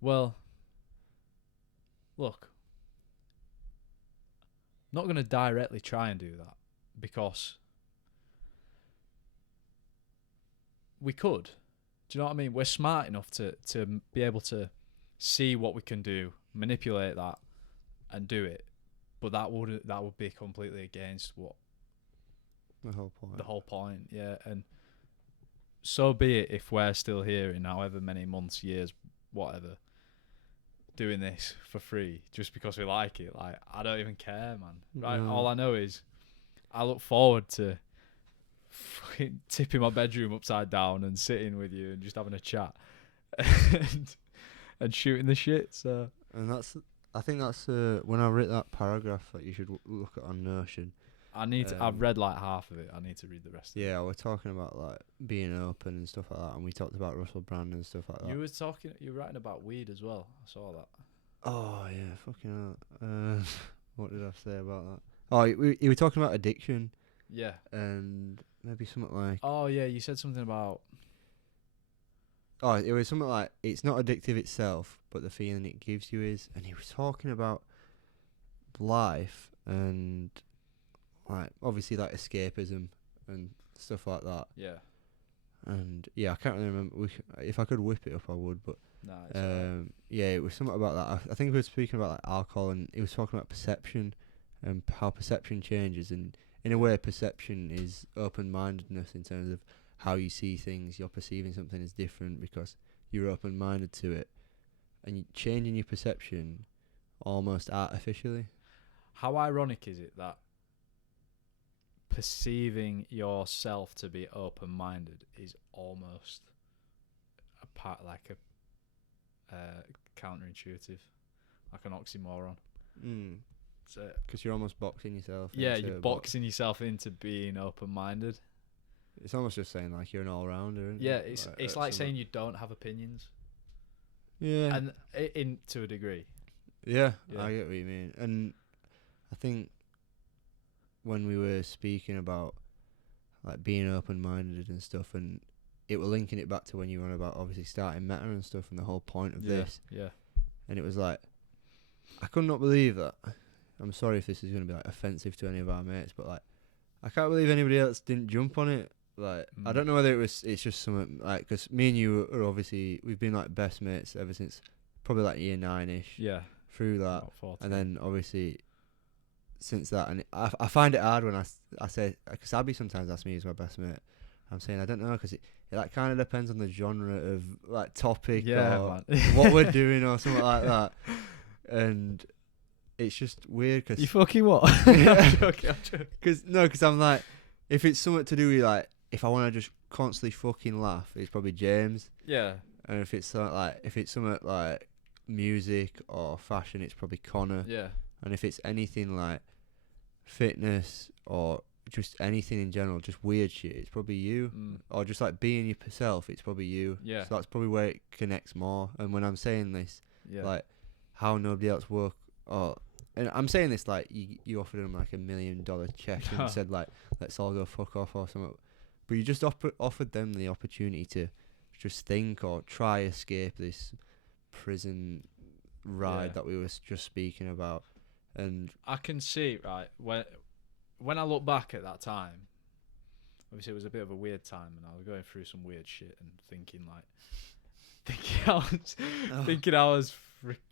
Well, look, I'm not going to directly try and do that, because we could. Do you know what I mean? We're smart enough to be able to see what we can do, manipulate that, and do it. But that would be completely against what the whole point. Yeah. And so be it if we're still here in however many months, years, whatever, doing this for free just because we like it. Like, I don't even care, man. Right? No. All I know is I look forward to fucking tipping my bedroom upside down and sitting with you and just having a chat and shooting the shit. So, and I think that's when I read that paragraph that you should look at on Notion. I've read like half of it. I need to read the rest of it. Yeah, we're talking about like being open and stuff like that, and we talked about Russell Brand and stuff like that. You were writing about weed as well. I saw that. Oh yeah, fucking hell. What did I say about that? Oh, you were talking about addiction. Yeah. And maybe something like. Oh yeah, you said something about. Oh, it was something like, it's not addictive itself, but the feeling it gives you is. And he was talking about life and like obviously like escapism and stuff like that. Yeah. And yeah, I can't really remember. If I could whip it up, I would. But nah, it's alright. yeah, it was something about that. I think we were speaking about like alcohol, and he was talking about perception and how perception changes. And in a way, perception is open-mindedness in terms of how you see things. You're perceiving something as different because you're open-minded to it, and changing your perception almost artificially. How ironic is it that perceiving yourself to be open-minded is almost a part, like a counterintuitive, like an oxymoron. Because you're almost boxing yourself. Yeah, you're boxing yourself into being open-minded. It's almost just saying like you're an all rounder. Yeah, it's like saying you don't have opinions. Yeah. And in to a degree. Yeah, I get what you mean. And I think when we were speaking about like being open minded and stuff, and it were linking it back to when you were on about obviously starting Meta and stuff and the whole point of this. Yeah. And it was like, I could not believe that. I'm sorry if this is going to be like offensive to any of our mates, but like, I can't believe anybody else didn't jump on it. Like, I don't know whether it's just something like, because me and you are obviously, we've been like best mates ever since probably like year 9-ish. Yeah. Through that. And then obviously since that, and I find it hard when I say, because Abby sometimes asks me who's my best mate. I'm saying I don't know, because it like kind of depends on the genre of like topic or what we're doing or something like that. And it's just weird because you fucking what? I'm joking. Because I'm like, if it's something to do with like, if I want to just constantly fucking laugh, it's probably James. Yeah. And if it's something like music or fashion, it's probably Connor. Yeah. And if it's anything like fitness or just anything in general, just weird shit, it's probably you. Or just like being yourself, it's probably you. Yeah. So that's probably where it connects more. And when I'm saying this, like how nobody else work, and I'm saying this like you offered him like $1 million check and said like, let's all go fuck off or something. But you just offered them the opportunity to just think or try escape this prison ride that we were just speaking about. And I can see, right, when I look back at that time, obviously it was a bit of a weird time, and I was going through some weird shit and thinking I was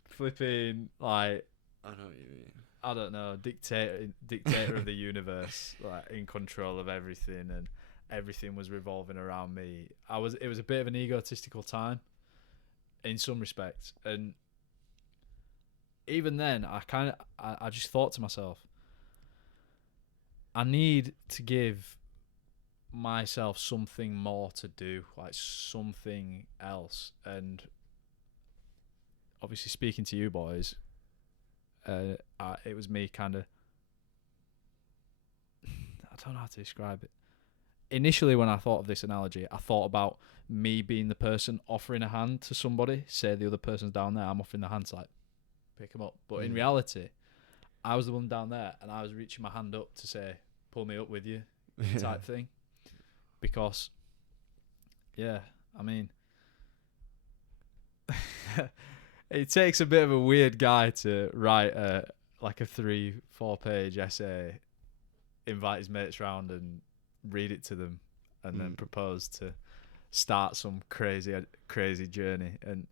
flipping like, I know what you mean. I don't know, dictator of the universe, like in control of everything, and everything was revolving around me. It was a bit of an egotistical time in some respects, and even then I just thought to myself, I need to give myself something more to do, like something else. And obviously speaking to you boys, it was me kind of, I don't know how to describe it. Initially, when I thought of this analogy, I thought about me being the person offering a hand to somebody. Say the other person's down there, I'm offering the hand to like pick them up. But in reality, I was the one down there, and I was reaching my hand up to say, pull me up with you, type thing. Because, I mean, it takes a bit of a weird guy to write like a 3-4 page essay, invite his mates round and read it to them, and then propose to start some crazy journey. And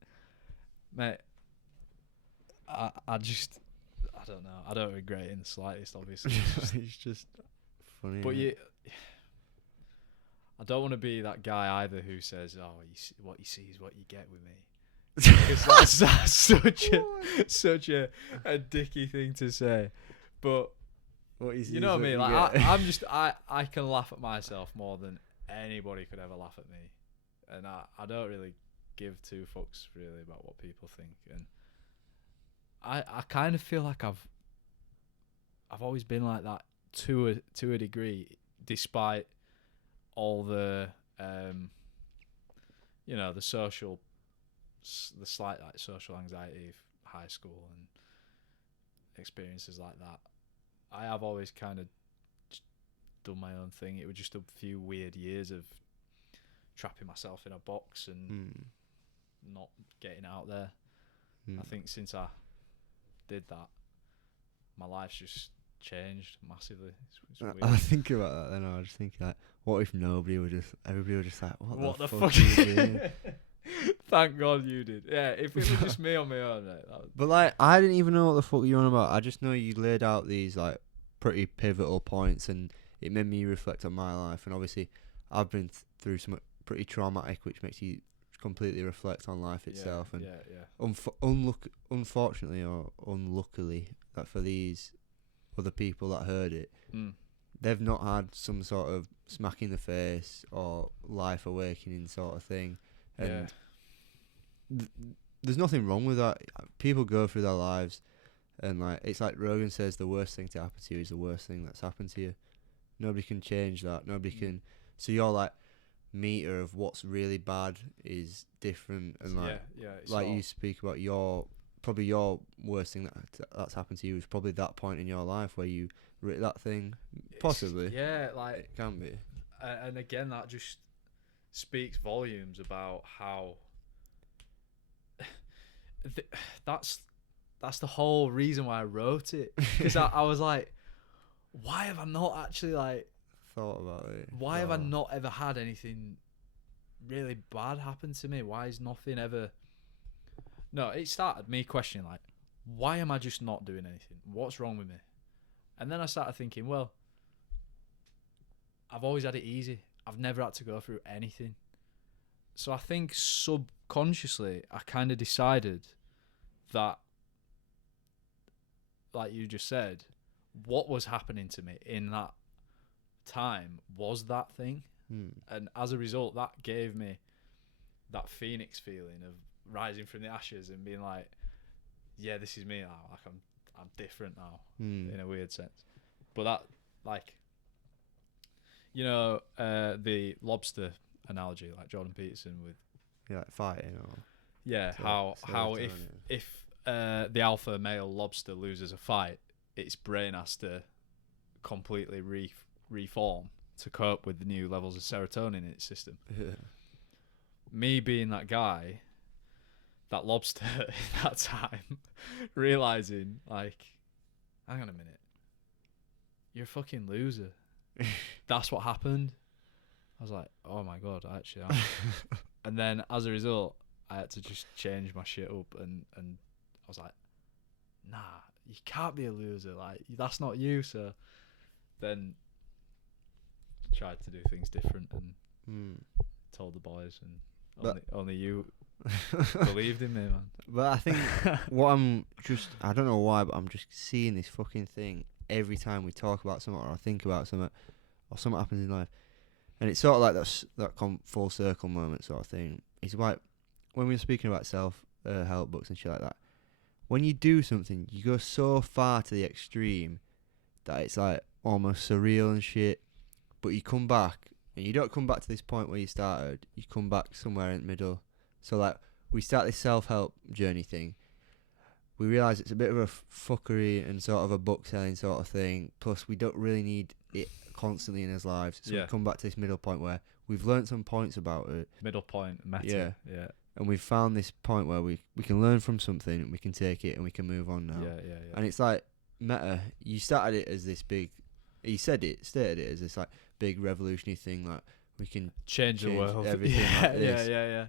mate, I don't know, I don't regret it in the slightest, obviously. It's just funny. But I don't want to be that guy either who says, what you see is what you get with me. Because that's such a dicky thing to say. But you know what I mean? Like I can laugh at myself more than anybody could ever laugh at me, and I don't really give two fucks really about what people think. And I kind of feel like I've always been like that to a degree, despite all the the slight like social anxiety of high school and experiences like that. I have always kind of done my own thing. It was just a few weird years of trapping myself in a box and not getting out there. I think since I did that, my life's just changed massively. It's weird. I think about that then. I was just thinking like, what if everybody were just like, what the fuck are you doing? Thank God you did. Yeah, if it was just me on my own, right, But like, I didn't even know what the fuck you were on about. I just know you laid out these like pretty pivotal points, and it made me reflect on my life. And obviously, I've been through some pretty traumatic, which makes you completely reflect on life itself. Unfortunately or unluckily, that for these other people that heard it, they've not had some sort of smack in the face or life awakening sort of thing. And there's nothing wrong with that. People go through their lives, and like it's like Rogan says, the worst thing to happen to you is the worst thing that's happened to you. Nobody can change that. Nobody can So your like meter of what's really bad is different, and like it's like all, you speak about your worst thing that's happened to you is probably that point in your life where you that thing, possibly. Like it can be. And again, that just speaks volumes about how that's the whole reason why I wrote it, because I was like, why have I not actually like thought about it? Why have I not ever had anything really bad happen to me? Why is nothing ever? No, it started me questioning like, why am I just not doing anything? What's wrong with me? And then I started thinking, well, I've always had it easy. I've never had to go through anything. So I think subconsciously I kind of decided that, like you just said, what was happening to me in that time was that thing. And as a result, that gave me that phoenix feeling of rising from the ashes and being like, yeah, this is me now. Like I'm different now in a weird sense. But that, like, you know, the lobster analogy, like Jordan Peterson with like fighting or how if the alpha male lobster loses a fight, its brain has to completely reform to cope with the new levels of serotonin in its system. Me being that guy, that lobster in that time, realizing like, hang on a minute, you're a fucking loser. That's what happened. I was like, oh my god, I actually am. And then as a result, I had to just change my shit up, and I was like, nah, you can't be a loser. Like, that's not you. So then tried to do things different and told the boys, and only you believed in me, man. But I think I don't know why, but I'm just seeing this fucking thing every time we talk about something or I think about something or something happens in life. And it's sort of like that full circle moment sort of thing. It's like when we were speaking about self-help books and shit like that, when you do something, you go so far to the extreme that it's like almost surreal and shit, but you come back, and you don't come back to this point where you started, you come back somewhere in the middle. So like, we start this self-help journey thing, we realise it's a bit of a fuckery and sort of a book selling sort of thing, plus we don't really need it constantly in his lives, so we come back to this middle point where we've learnt some points about it. Middle point, meta. Yeah. And we've found this point where we can learn from something and we can take it and we can move on now. Yeah. And it's like, meta, you started it as this big, you stated it as this like big revolutionary thing, like we can change the world, everything like this. Yeah.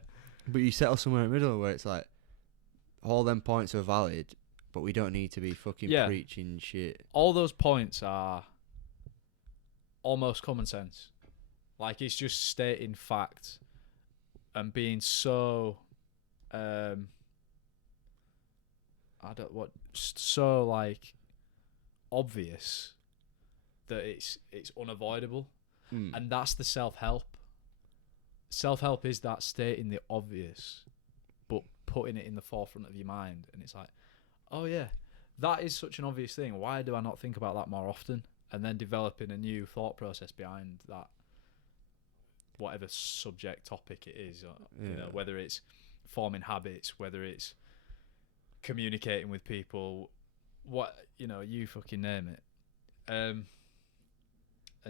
But you settle somewhere in the middle where it's like, all them points are valid, but we don't need to be fucking preaching shit. All those points are almost common sense. Like, it's just stating facts and being so so like obvious that it's unavoidable. And that's the self-help. Self-help is that stating the obvious but putting it in the forefront of your mind, and it's like, oh yeah, that is such an obvious thing, why do I not think about that more often? And then developing a new thought process behind that, whatever subject topic it is, you know, whether it's forming habits, whether it's communicating with people, what, you know, you fucking name it. And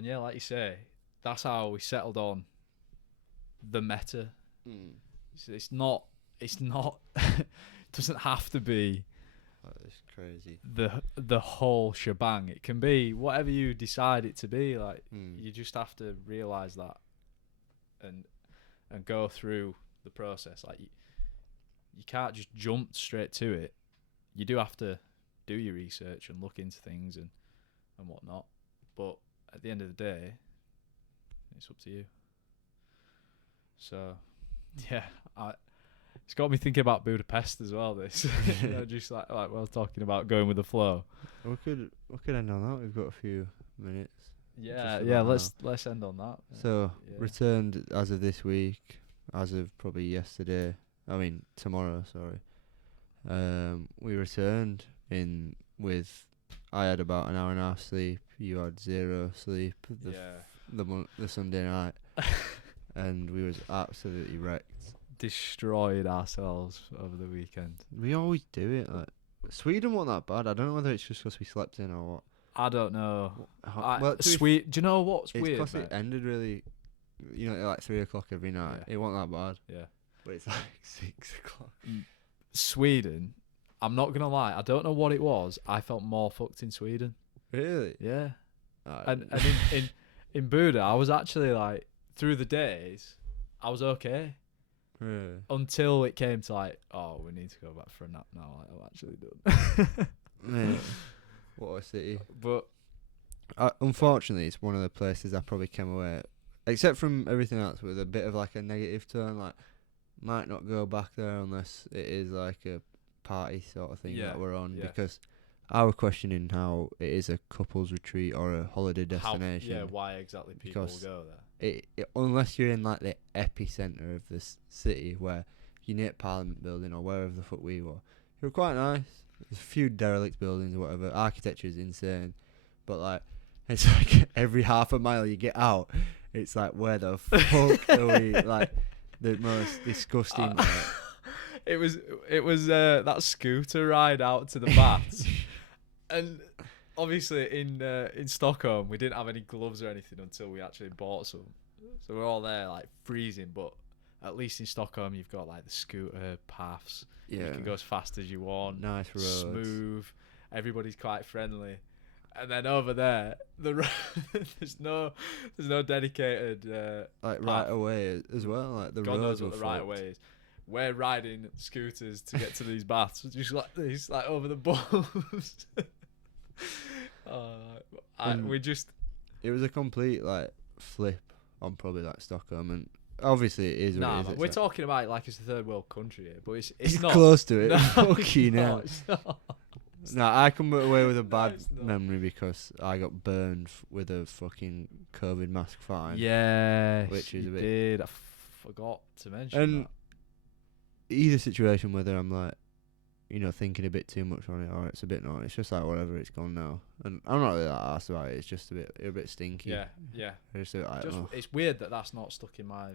yeah, like you say, that's how we settled on the meta. It's not it doesn't have to be it's crazy, the whole shebang. It can be whatever you decide it to be. Like, you just have to realize that and go through the process. Like, you can't just jump straight to it. You do have to do your research and look into things and whatnot, but at the end of the day, it's up to you. So yeah, it's got me thinking about Budapest as well, this. You know, just like we're talking about going with the flow. We could end on that. We've got a few minutes. Let's end on that. So returned as of this week, as of probably yesterday. I mean tomorrow. Sorry. We returned I had about an hour and a half sleep. You had 0 sleep. the Sunday night, and we was absolutely wrecked. Destroyed ourselves over the weekend. We always do it. Like Sweden wasn't that bad. I don't know whether it's just because we slept in or what. I don't know. Well, Do you know what's it's weird? because it ended really, at like 3 o'clock every night. Yeah. It wasn't that bad. Yeah. But it's like 6 o'clock. Sweden, I'm not gonna lie. I don't know what it was. I felt more fucked in Sweden. Really? Yeah. And in Buda, I was actually like through the days, I was okay. Really? Until it came to like, oh, we need to go back for a nap now. Like, I'm actually done. Yeah. What a city. But unfortunately, it's one of the places I probably came away, except from everything else, with a bit of like a negative turn. Like, might not go back there unless it is like a party sort of thing that we're on. Because I was questioning how it is a couple's retreat or a holiday destination. Why exactly people will go there. Unless you're in like the epicenter of this city where you're near Parliament Building or wherever the fuck we were, it was quite nice. There's a few derelict buildings or whatever. Architecture is insane, but like it's like every half a mile you get out, it's like where the fuck are we? Like the most disgusting. It was that scooter ride out to the baths, and obviously in Stockholm we didn't have any gloves or anything until we actually bought some, so we're all there like freezing. But at least in Stockholm you've got like the scooter paths. Yeah, you can go as fast as you want. Nice roads, smooth. Everybody's quite friendly. And then over there, there's no dedicated like right away as well. Like the God roads knows what the right away is. We're riding scooters to get to these baths, just like this, like over the bumps. It was a complete like flip on probably like Stockholm, and obviously it is. What it is. We're talking about it like it's a third world country here, but it's not close to it. No, fucking hell. it's not. No, I come away with a bad memory because I got burned with a fucking COVID mask fine. Yeah, which is a bit. Did I forgot to mention and that. Either situation, whether I'm like, thinking a bit too much on it, or it's a bit not. It's just like whatever. It's gone now, and I'm not really that arsed about it. It's just a bit stinky. Yeah. It's weird that that's not stuck in my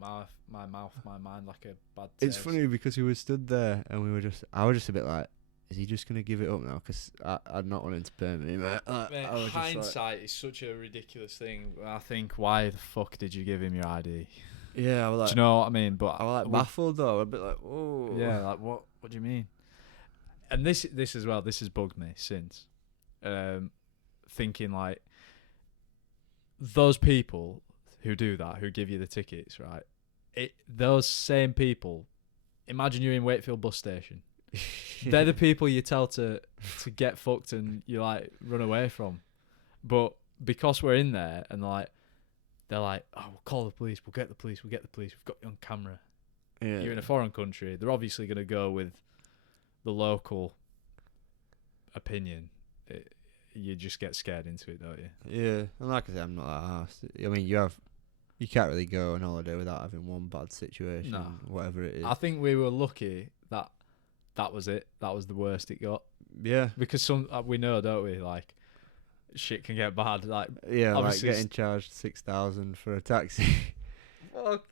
mouth, my mind like a bad taste. It's funny because we were stood there and I was just a bit like, is he just gonna give it up now? Because I'd not wanted to burn me. Mate, hindsight is such a ridiculous thing. I think, why the fuck did you give him your ID? Yeah, I was like, do you know what I mean? But I was like baffled though. A bit like, oh. Yeah, like what do you mean? And this as well. This has bugged me since. Thinking like those people who do that, who give you the tickets, right? Those same people. Imagine you're in Wakefield bus station. They're the people you tell to get fucked and you like run away from. But because we're in there and like they're like, oh, we'll call the police, we'll get the police, we've got you on camera. Yeah. You're in a foreign country. They're obviously going to go with the local opinion. You just get scared into it, don't you? Yeah, and like I said, I'm not that arsed. I mean, you can't really go on holiday without having one bad situation, whatever it is. I think we were lucky that was it. That was the worst it got. Yeah, because we know, don't we? Like, shit can get bad. Like, yeah, like getting charged 6,000 for a taxi. Fuck!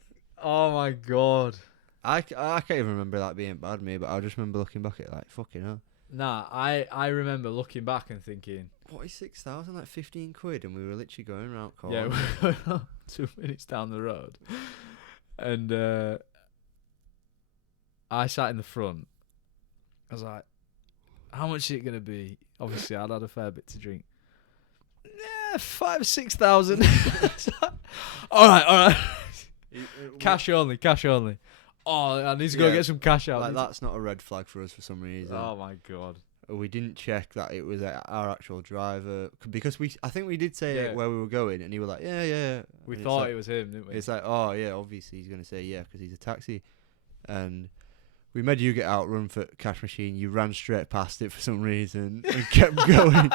Oh my god! I can't even remember that being bad, me, but I just remember looking back at it like, fucking hell. Nah, I remember looking back and thinking, what is 6,000? Like 15 quid, and we were literally going around Carr. Yeah, we were 2 minutes down the road, and I sat in the front. I was like, how much is it going to be? Obviously, I'd had a fair bit to drink. Yeah, 5,000 or 6,000. All right. Cash only. Oh, I need to go get some cash out. Like, that's not a red flag for us for some reason. Oh my god. We didn't check that it was our actual driver, because I think we did say where we were going, and he was like, yeah. We thought it was him, didn't we? It's like, oh yeah, obviously he's gonna say yeah because he's a taxi, and we made you get out, run for cash machine. You ran straight past it for some reason and kept going,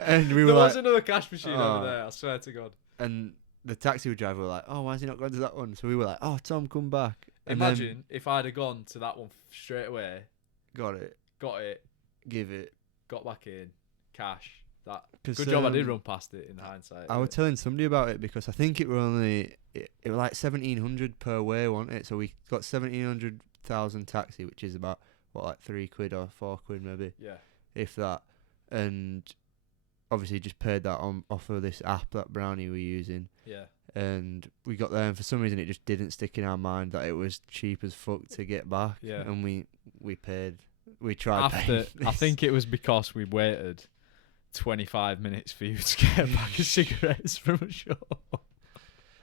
and we were there was another cash machine over there. I swear to God. And the taxi driver were like, oh, why has he not gone to that one? So we were like, oh, Tom, come back. And imagine if I'd have gone to that one straight away. Got it. Give it. Got back in. Cash. That 'Cause, good job I did run past it in hindsight. I was telling somebody about it because I think it were only it was like 1,700 per way, wasn't it? So we got 1,700,000 taxi, which is about what, like £3 or £4 maybe, Yeah. if that. And obviously just paid that on off of this app that Brownie were using. Yeah. And we got there, and for some reason it just didn't stick in our mind that it was cheap as fuck to get back. Yeah. And we paid. We tried After, paying I this. think it was because we waited 25 minutes for you to get a pack of cigarettes from a shop.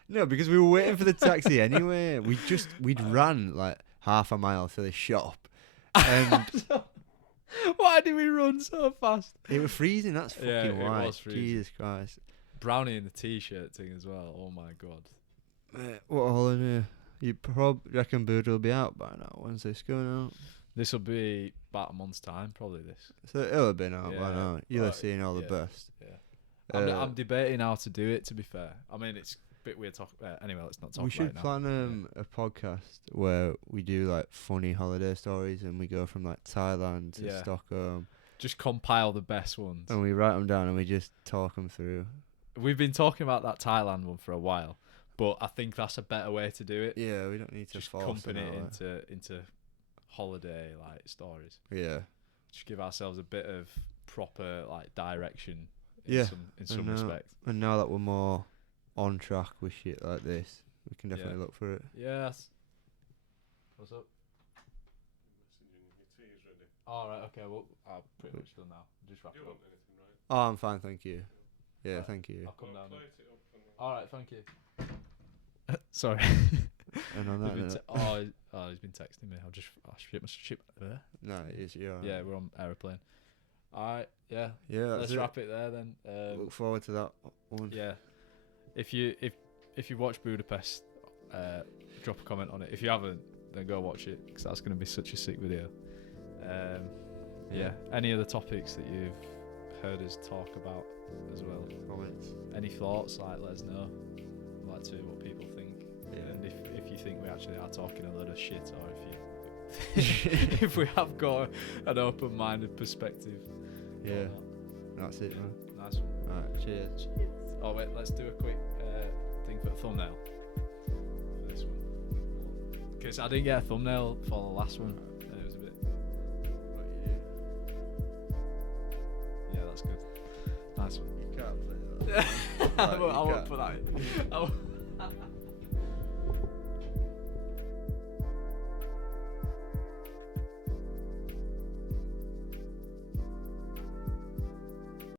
No, because we were waiting for the taxi anyway. We'd ran like half a mile to the shop, and Why did we run so fast? it was freezing. That's fucking Yeah, it why. was freezing. Jesus Christ. Brownie in the t-shirt thing as well. Oh my god. Mate, what a holiday. You reckon Buddha will be out by now? When's this going out? This will be about a month's time, probably this. So it'll have been out by Yeah, now. You'll have right, seen all the yeah. best. Yeah. I'm debating how to do it, to be fair. I mean, it's a bit weird talking. Anyway, let's not talk We about should it now. plan a podcast where we do like funny holiday stories, and we go from like Thailand to Yeah. Stockholm, Just compile the best ones. and we write them down and we just talk them through. We've been talking about that Thailand one for a while, but I think that's a better way to do it. Yeah, we don't need to Just force company it. it into holiday like stories. Yeah. Just give ourselves a bit of proper like direction. Yeah, In some know. respect. And now that we're more on track with shit like this, we can definitely look for it. Yes. What's up? All right. Okay. Well, I'm pretty much done now. Just wrap it up. Oh, I'm fine, thank you. Yeah, Right. thank you. I'll come down. All right. Thank you. Sorry. And on that note, He's been texting me. I'll ship there. no, it's you. Yeah, we're on aeroplane. All right. Yeah. Yeah, that's Let's it. wrap it there then. Look forward to that one. Yeah. If you watch Budapest, drop a comment on it. If you haven't, then go watch it, because that's going to be such a sick video. Yeah. Any other topics that you've heard us talk about as well? Comments. Any thoughts? Like, let us know. We'd like to hear what people think. Yeah. And if you think we actually are talking a load of shit, or if we have got an open-minded perspective. Yeah. That's it, man. Nice one. Alright, cheers. Oh wait, let's do a quick thing for the thumbnail for this one, because I didn't get a thumbnail for the last one, and it was a bit. Yeah, that's good. Nice one. You can't play that. I won't put that in.